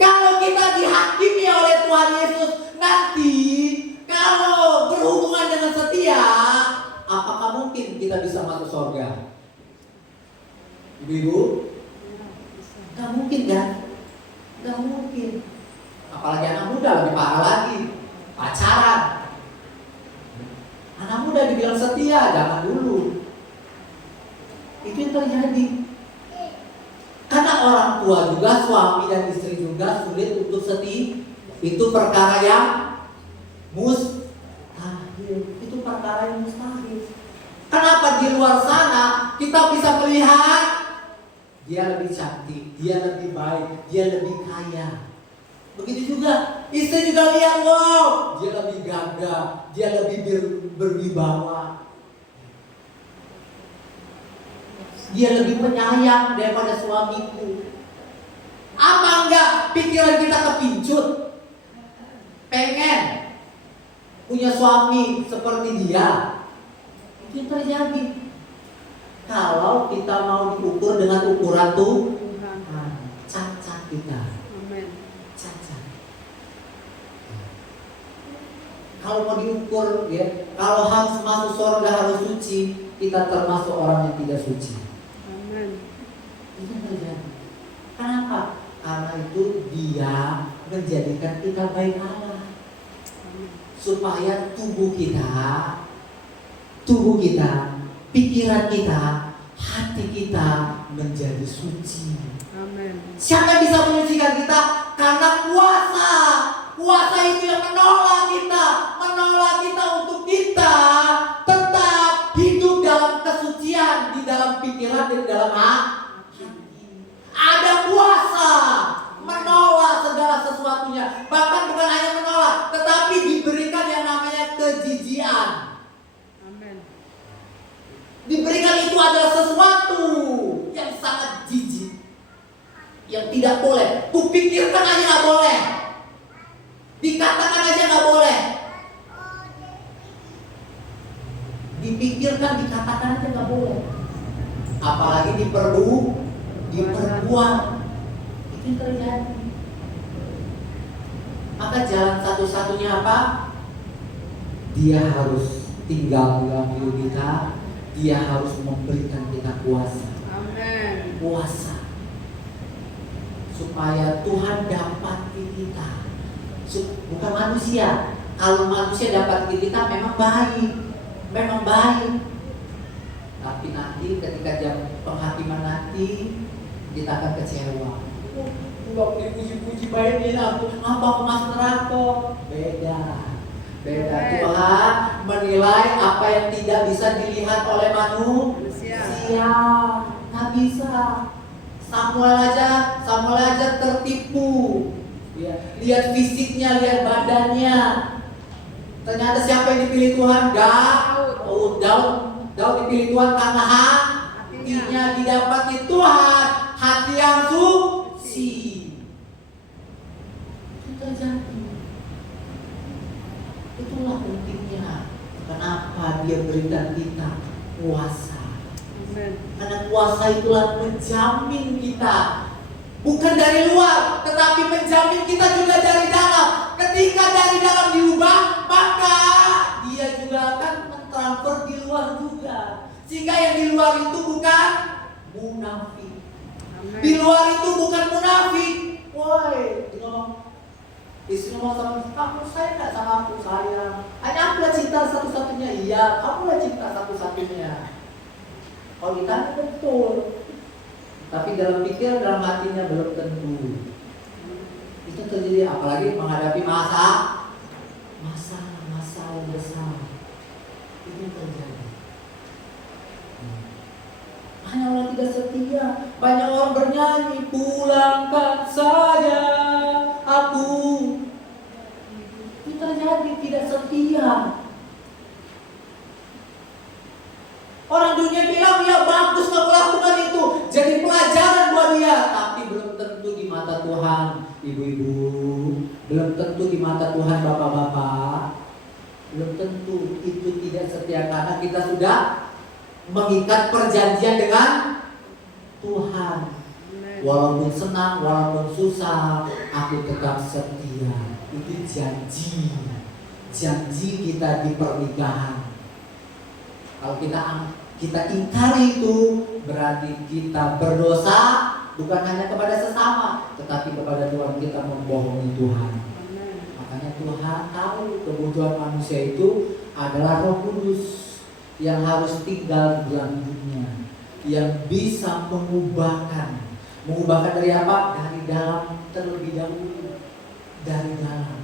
Kalau kita dihakimi oleh Tuhan Yesus nanti, kalau berhubungan dengan setia, apakah mungkin kita bisa masuk surga? Ibu-ibu, gak mungkin kan? Gak mungkin. Apalagi anak muda lebih parah lagi, pacaran. Anak muda dibilang setia, jangan dulu. Itu yang terjadi. Karena orang tua juga, suami dan istri juga sulit untuk setia. Itu perkara yang mustahil. Itu perkara yang mustahil. Kenapa di luar sana kita bisa melihat dia lebih cantik, dia lebih baik, dia lebih kaya. Begitu juga istri juga lihat, wow, dia lebih gagah, dia lebih berwibawa, dia lebih penyayang daripada suamiku. Apa enggak pikiran kita kepincut, pengen punya suami seperti dia? Itu yang terjadi. Kalau kita mau diukur dengan ukuran Tuhan, cacat kita. Amen. Cacat. Kalau mau diukur ya, kalau harus masuk surga harus suci, kita termasuk orang yang tidak suci. Amen. Itu terjadi. Kenapa? Karena itu dia menjadikan kita baik Allah. Supaya tubuh kita, pikiran kita, hati kita menjadi suci. Amen. Siapa yang bisa menyucikan kita? Karena puasa. Puasa itu yang menolak kita untuk kita tetap hidup dalam kesucian, di dalam pikiran dan di dalam hati. Ada puasa menolak segala sesuatunya. Bahkan bukan hanya menolak, tetapi diberikan yang namanya kejijian. Diberikan itu adalah sesuatu yang sangat jijik, yang tidak boleh. Kupikirkan aja nggak boleh, dikatakan aja nggak boleh, dipikirkan, dikatakan aja nggak boleh. Apalagi diperbuat. Itu yang terjadi. Maka jalan satu-satunya apa? Dia harus tinggal dalam hidup kita. Dia harus memberikan kita kuasa. Amen. Kuasa supaya Tuhan dapati kita. Bukan manusia. Kalau manusia dapati kita memang baik. Tapi nanti ketika jam penghakiman nanti kita akan kecewa. Gua dipuji-puji baik aku, ngapa aku masuk neraka? Beda. Tuhan menilai apa yang tidak bisa dilihat oleh manusia. Nggak bisa. Samuel aja tertipu. Ya, lihat fisiknya, lihat badannya. Ternyata siapa yang dipilih Tuhan? Daud dipilih Tuhan karena hatinya didapati Tuhan, hati yang suci. Itu terjadi. Itulah pentingnya kenapa dia berikan kita puasa. Amin. Karena kuasa itulah menjamin kita. Bukan dari luar, tetapi menjamin kita juga dari dalam. Ketika dari dalam diubah, maka dia juga akan mentransfer di luar juga. Sehingga yang di luar itu bukan munafik. Amin. Di luar itu bukan munafik. Woi, dia ngomong, istri ngomong sama kamu, saya enggak sama aku, sayang. Hanya aku lah cinta satu-satunya. Iya, kamu lah cinta satu-satunya. Kalau ditanya betul. Tapi dalam pikiran, dalam hatinya belum tentu. Itu terjadi apalagi menghadapi masalah yang besar. Itu terjadi. Banyak orang tidak setia. Banyak orang bernyanyi, pulangkan saja aku. Itu terjadi, tidak setia. Orang dunia bilang, ya bagus kau lakukan itu, jadi pelajaran buat dia. Tapi belum tentu di mata Tuhan, ibu-ibu. Belum tentu di mata Tuhan, bapak-bapak. Belum tentu itu tidak setia, karena kita sudah mengikat perjanjian dengan Tuhan. Walaupun senang, walaupun susah, aku tetap setia. Itu janji. Janji kita di pernikahan. Kalau kita ingkari itu, berarti kita berdosa bukan hanya kepada sesama, tetapi kepada Tuhan. Kita membohongi Tuhan. Makanya Tuhan tahu kebutuhan manusia itu adalah Roh Kudus yang harus tinggal di dalam hidupnya, yang bisa mengubahkan dari apa? Dari dalam terlebih dahulu, dari dalam.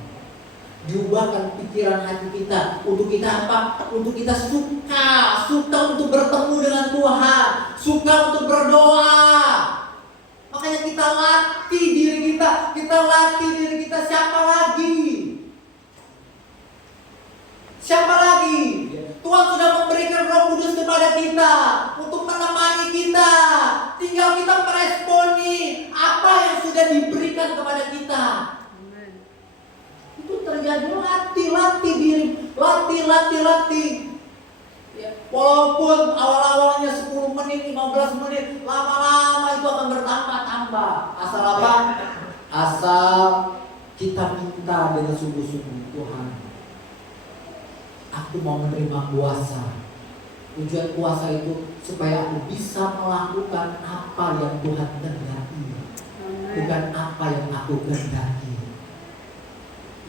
Diubahkan pikiran hati kita. Untuk kita apa? Untuk kita suka untuk bertemu dengan Tuhan, suka untuk berdoa. Makanya kita latih diri kita. Siapa lagi? Tuhan sudah memberikan Roh Kudus kepada kita untuk menemani kita. Tinggal kita meresponi apa yang sudah diberikan kepada kita. Itu terjadi, latih diri, latih. Ya, walaupun awal-awalnya 10 menit, 15 menit, lama-lama itu akan bertambah-tambah. Asal apa? Asal kita minta dengan sungguh-sungguh, Tuhan, aku mau menerima kuasa. Tujuan kuasa itu supaya aku bisa melakukan apa yang Tuhan kehendaki, bukan apa yang aku kehendaki.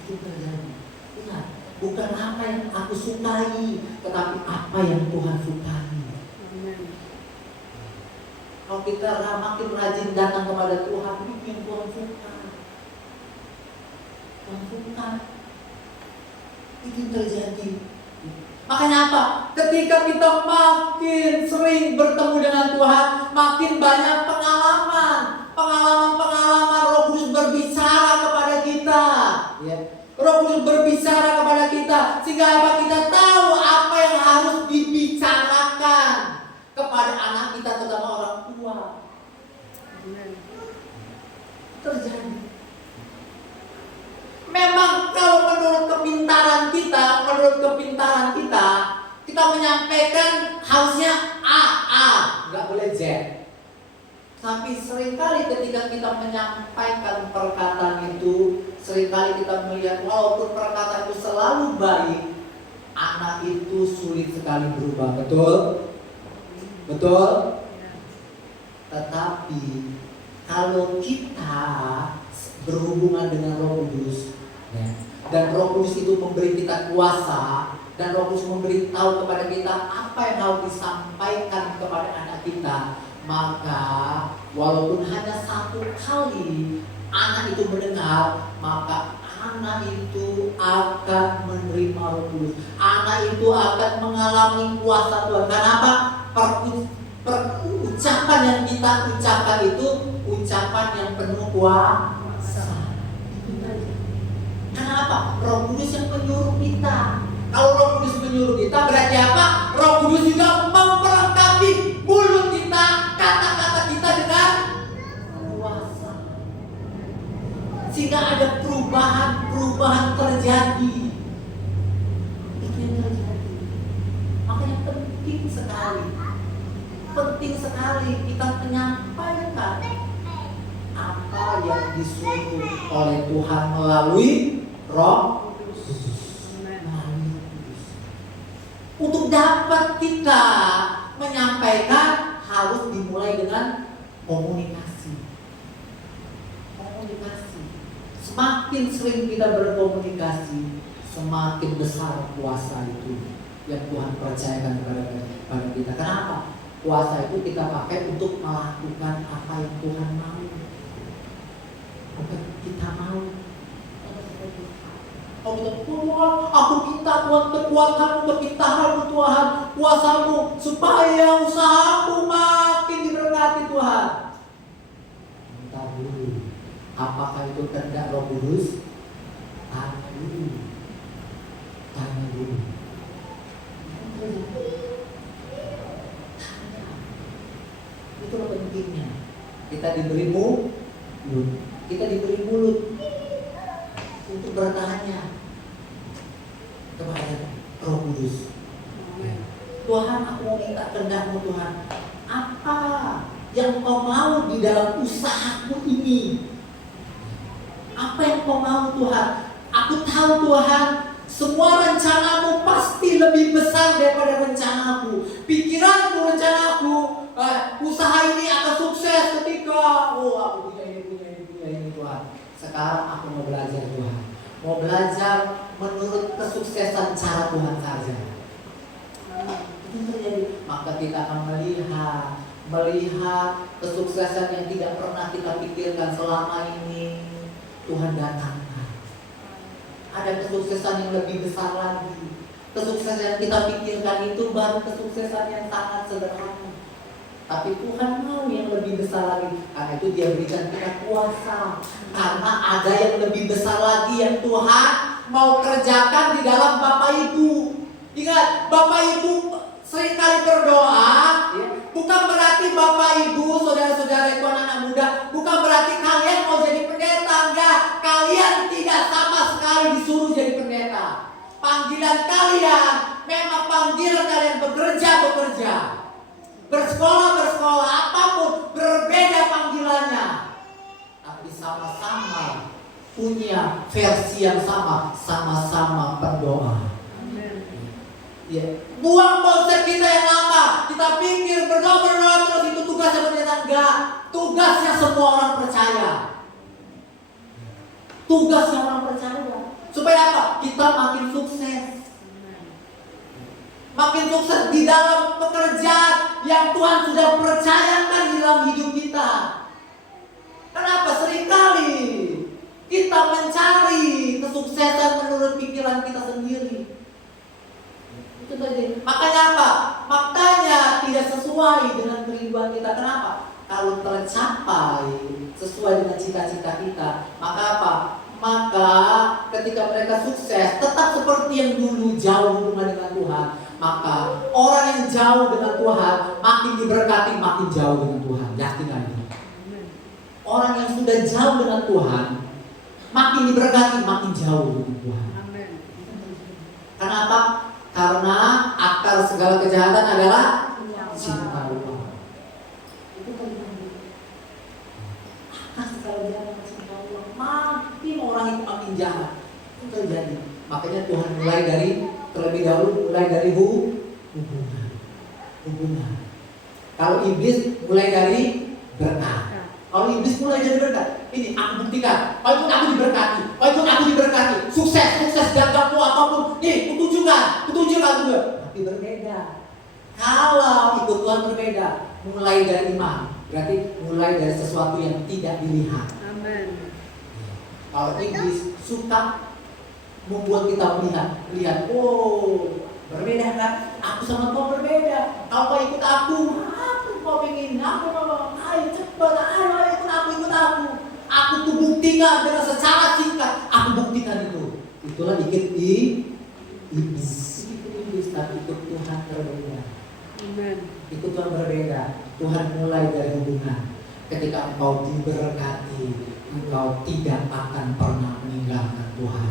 Itu terjadi. Ingat, bukan apa yang aku sukai, tetapi apa yang Tuhan sukai. Kalau kita makin rajin datang kepada Tuhan, itu yang Tuhan suka. Itu terjadi. Makanya apa? Ketika kita makin sering bertemu dengan Tuhan, makin banyak pengalaman Roh Kudus berbicara kepada kita. Ya. Roh Kudus berbicara kepada kita, sehingga apa? Kita tahu apa yang harus dibicarakan kepada anak kita, terutama orang tua. Terjadi. Memang kalau menurut kepintaran kita, kita menyampaikan harusnya A, nggak boleh Z. Tapi seringkali ketika kita menyampaikan perkataan itu, seringkali kita melihat walaupun perkataan itu selalu baik, anak itu sulit sekali berubah. Betul? Tetapi kalau kita berhubungan dengan Roh Kudus, ya, dan Roh Kudus itu memberi kita kuasa, dan Roh Kudus memberitahu kepada kita apa yang harus disampaikan kepada anak kita, maka walaupun hanya satu kali anak itu mendengar, maka anak itu akan menerima Roh Kudus. Anak itu akan mengalami kuasa Tuhan. Kenapa? Ucapan yang kita ucapkan itu ucapan yang penuh kuasa. Kenapa? Roh Kudus yang menyuruh kita. Kalau Roh Kudus menyuruh kita, berarti apa? Roh Kudus juga memperlengkapi mulut kita, kata-kata kita dengan kuasa, sehingga ada perubahan terjadi. Itu yang terjadi. Makanya penting sekali kali kita menyampaikan apa yang disuruh oleh Tuhan melalui Roh Kudus. Melalui Roh Kudus. Untuk dapat kita menyampaikan harus dimulai dengan komunikasi. Komunikasi. Semakin sering kita berkomunikasi, semakin besar kuasa itu yang Tuhan percayakan kepada kita. Kenapa? Kuasa itu kita pakai untuk melakukan apa yang Tuhan mau. Apa yang kita mau. Oh Tuhan, aku minta Tuhan kekuatanmu, kepintaranmu Tuhan, kuasamu, supaya usahaku makin diberkati Tuhan. Minta dulu, apakah itu kehendak Roh Kudus? Tanya dulu. Tanya dulu. Itulah pentingnya. Kita diberi mulut, kita diberi mulut untuk bertanya kepada Roh Kudus. Tuhan, aku mau minta kehendak-Mu Tuhan. Apa yang Kau mau di dalam usahaku ini? Apa yang Kau mau Tuhan? Aku tahu Tuhan, semua rencanamu pasti lebih besar daripada rencanaku. Pikiranku, rencanaku, usaha ini akan sukses ketika aku punya ini Tuhan. Sekarang aku mau belajar Tuhan. Mau belajar menurut kesuksesan cara Tuhan saja. Itu terjadi. Maka kita akan melihat kesuksesan yang tidak pernah kita pikirkan selama ini. Tuhan datangkan. Ada kesuksesan yang lebih besar lagi. Kesuksesan yang kita pikirkan itu baru kesuksesan yang sangat sederhana. Tapi Tuhan mau yang lebih besar lagi. Karena itu Dia berikan kita kuasa. Karena ada yang lebih besar lagi yang Tuhan mau kerjakan di dalam Bapak Ibu. Ingat, Bapak Ibu seringkali berdoa, ya, bukan berarti Bapak Ibu, saudara-saudara itu anak muda, bukan berarti kalian mau jadi pendeta. Enggak, kalian tidak sama sekali disuruh jadi pendeta. Panggilan kalian memang panggilan kalian bekerja. Bersekolah, apapun, berbeda panggilannya. Tapi sama-sama punya versi yang sama-sama berdoa. Ya. Buang konsep kita yang lama. Kita pikir berdoa terus itu tugasnya pendeta. Enggak. Tugasnya semua orang percaya. Tugasnya orang percaya. Supaya apa? Kita makin sukses. Makin sukses di dalam pekerjaan yang Tuhan sudah percayakan di dalam hidup kita. Kenapa? Seringkali kita mencari kesuksesan menurut pikiran kita sendiri. Itu tadi. Makanya apa? Makanya tidak sesuai dengan kerinduan kita. Kenapa? Kalau tercapai sesuai dengan cita-cita kita, maka apa? Maka ketika mereka sukses, tetap seperti yang dulu, jauh hubungan dengan Tuhan. Maka orang yang jauh dengan Tuhan makin diberkati, makin jauh dengan Tuhan. Yakin lagi. Orang yang sudah jauh dengan Tuhan makin diberkati, makin jauh dengan Tuhan. Kenapa? Karena akar segala kejahatan adalah cinta uang. Itu akar segala kejahatan cinta uang. Makin orang itu makin jahat. Itu terjadi. Makanya Tuhan mulai dari terlebih dahulu hubungan. Kalau iblis mulai dari berkat. Kalau iblis mulai dari berkat, ini aku buktikan. Walaupun aku diberkati, sukses gagapmu apapun, nih kutunjukkan juga. Tapi berbeda. Kalau ikut Tuhan berbeda, mulai dari iman, berarti mulai dari sesuatu yang tidak dilihat. Amin. Kalau iblis suka membuat kita melihat, berbeda kan? Aku sama kau berbeda. Kau ikut aku kau ingin aku ayo cepat, ayo ikut aku. Aku tuh buktikan dengan secara singkat. Aku buktikan itu. Itulah dikit iblis. Tapi ikut Tuhan berbeda. Amen. Ikut Tuhan berbeda. Tuhan mulai dari hubungan. Ketika engkau diberkati, engkau tidak akan pernah meninggalkan Tuhan.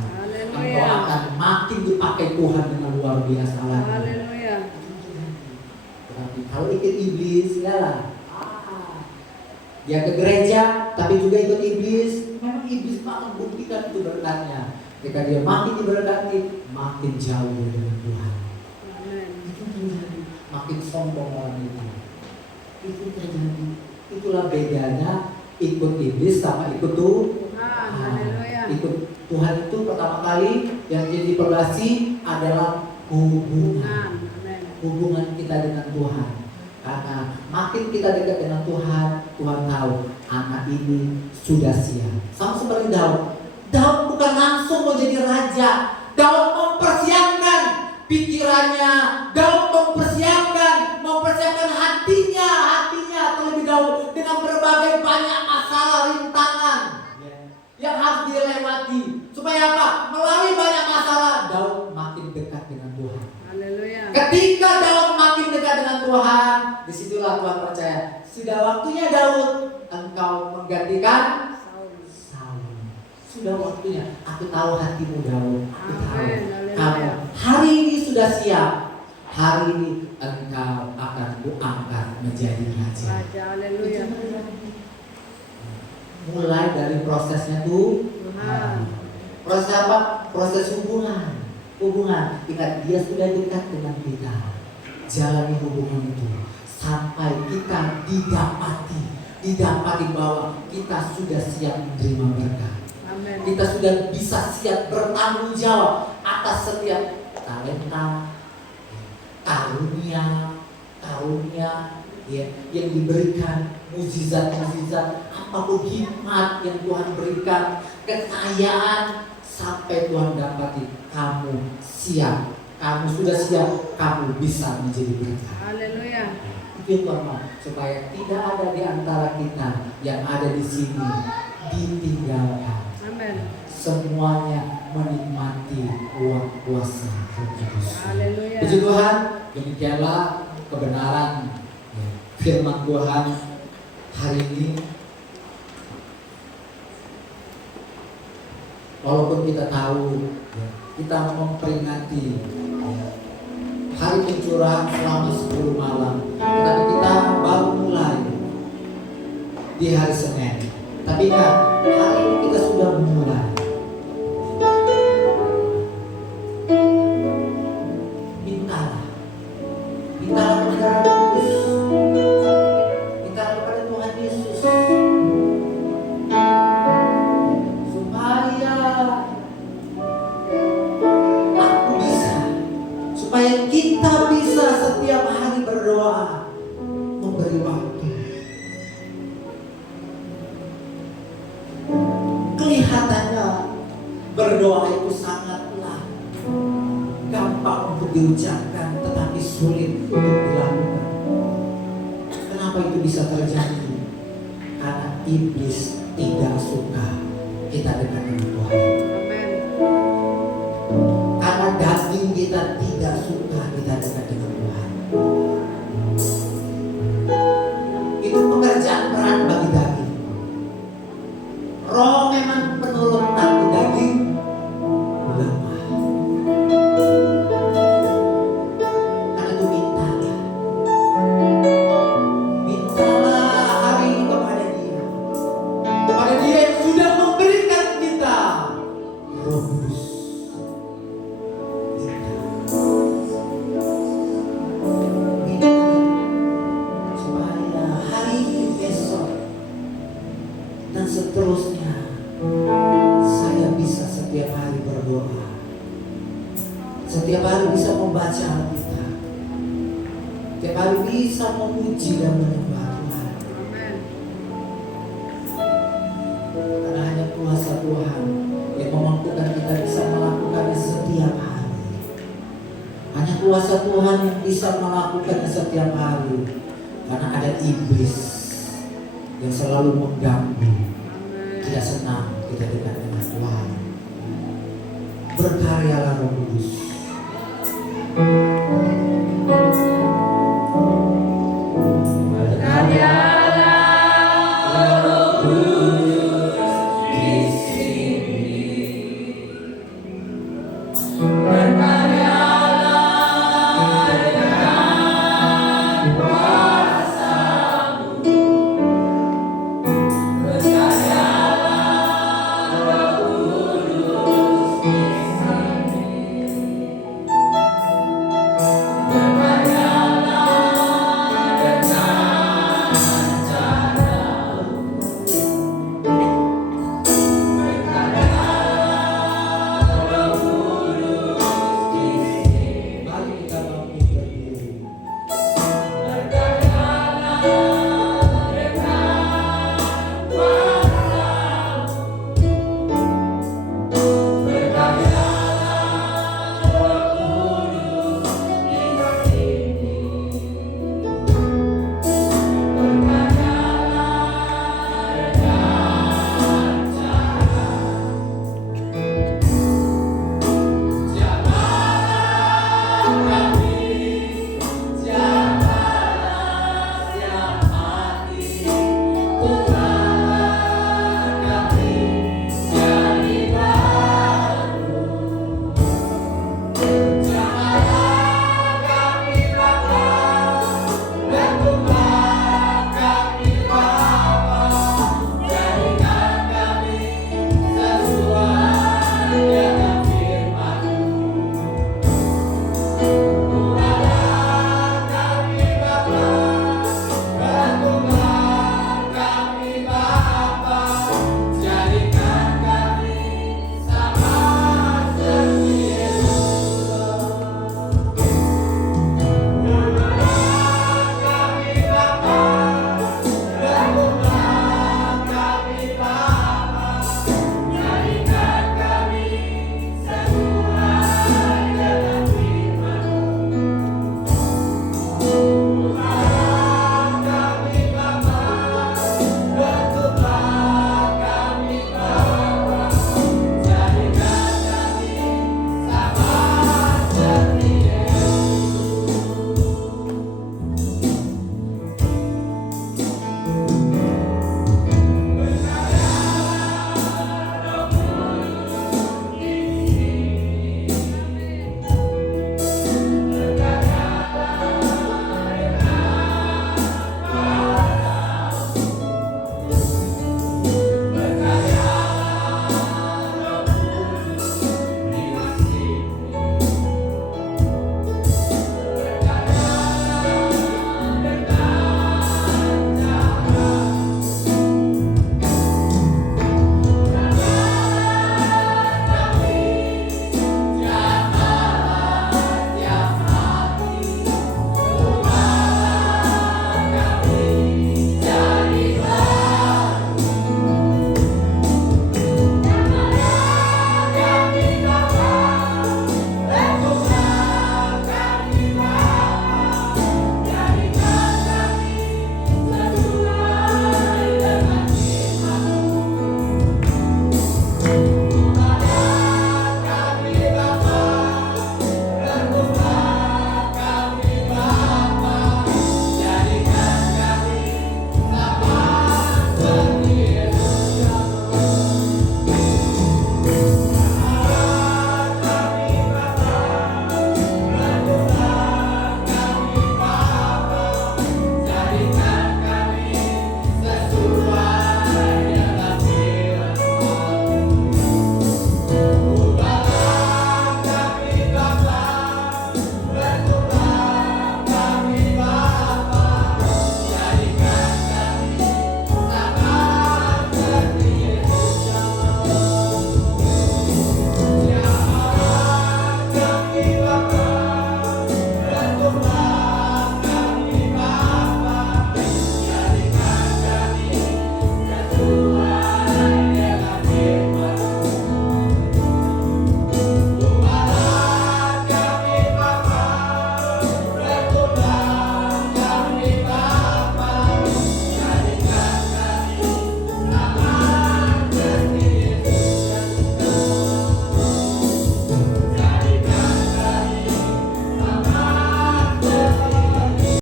Engkau akan makin dipakai Tuhan dengan luar biasa lagi. Haleluya. Tapi kalau ikut iblis, Dia ke gereja, tapi juga ikut iblis. Memang iblis makin buktikan itu berkatnya. Ketika dia makin diberkati, makin jauh dengan Tuhan. Amen. Itu terjadi. Makin sombong orang itu. Itu terjadi. Itulah bedanya ikut iblis sama ikut Tuhan. Haleluya. Ikut Tuhan itu pertama kali yang jadi pondasi adalah hubungan. Amen. Hubungan kita dengan Tuhan. Karena makin kita dekat dengan Tuhan, Tuhan tahu anak ini sudah siap. Sama seperti Daud. Daud bukan langsung mau jadi raja. Daud mempersiapkan pikirannya. Daud mempersiapkan hatinya terlebih dahulu dengan berbagai banyak masalah rintangan yang harus dilewati. Supaya apa? Melalui banyak masalah, Daud makin dekat dengan Tuhan. Haleluya. Ketika Daud makin dekat dengan Tuhan, disitulah Tuhan percaya, sudah waktunya Daud engkau menggantikan Saul. Sudah waktunya. Aku tahu hatimu Daud. Aku tahu kamu hari ini sudah siap. Hari ini engkau akan kuangkat menjadi raja. Haleluya. Mulai dari prosesnya tuh. Proses apa? Proses hubungan. Ingat, dia sudah dekat dengan kita. Jalani hubungan itu sampai kita didapati bahwa kita sudah siap menerima berkat. Amen. Kita sudah bisa siap bertanggung jawab atas setiap talenta, karunia ya, yang diberikan, mukjizat, apapun hikmat yang Tuhan berikan, kekayaan, sampai Tuhan dapati kamu siap, kamu sudah siap, kamu bisa menjadi berkat. Haleluya. Itu yang Tuhan mau, supaya tidak ada di antara kita yang ada di sini ditinggalkan. Amen. Semuanya menikmati kuasa Roh Kudus. Haleluya. Puji Tuhan, demikianlah kebenaran firman Tuhan hari ini. Walaupun kita tahu kita memperingati hari pencurahan selama 10 malam, tetapi kita baru mulai di hari Senin. Tapi ingat, hari ini kita sudah mulai. Mintalah kepada Roh Kudus, mintalah kepada Tuhan Yesus, supaya kita bisa setiap hari berdoa, memberi waktu. Kelihatannya berdoa itu sangatlah gampang untuk diucapkan, tetapi sulit untuk dilakukan. Kenapa itu bisa terjadi? Karena iblis tidak suka kita dekat dengan Tuhan. Amen. Karena daging kita tidak suka kita dekat dengan Tuhan. Itu pekerjaan berat bagi daging. Roh memang penurut, tapi daging lemah. Karena itu mintalah hari ini kepada Dia yang sudah memberikan kita Roh Kudus. Supaya hari ini, besok, dan seterusnya saya bisa setiap hari berdoa, setiap hari bisa membaca Alkitab, setiap hari bisa memuji dan menyembah Tuhan. Amen. Karena hanya kuasa Tuhan yang memampukan kita bisa melakukannya setiap hari. Hanya kuasa Tuhan yang bisa melakukannya setiap hari. Karena ada iblis yang selalu mengganggu, tidak senang kita dekat dengan Tuhan. Berkaryalah Roh Kudus. Berkaryalah Roh Kudus.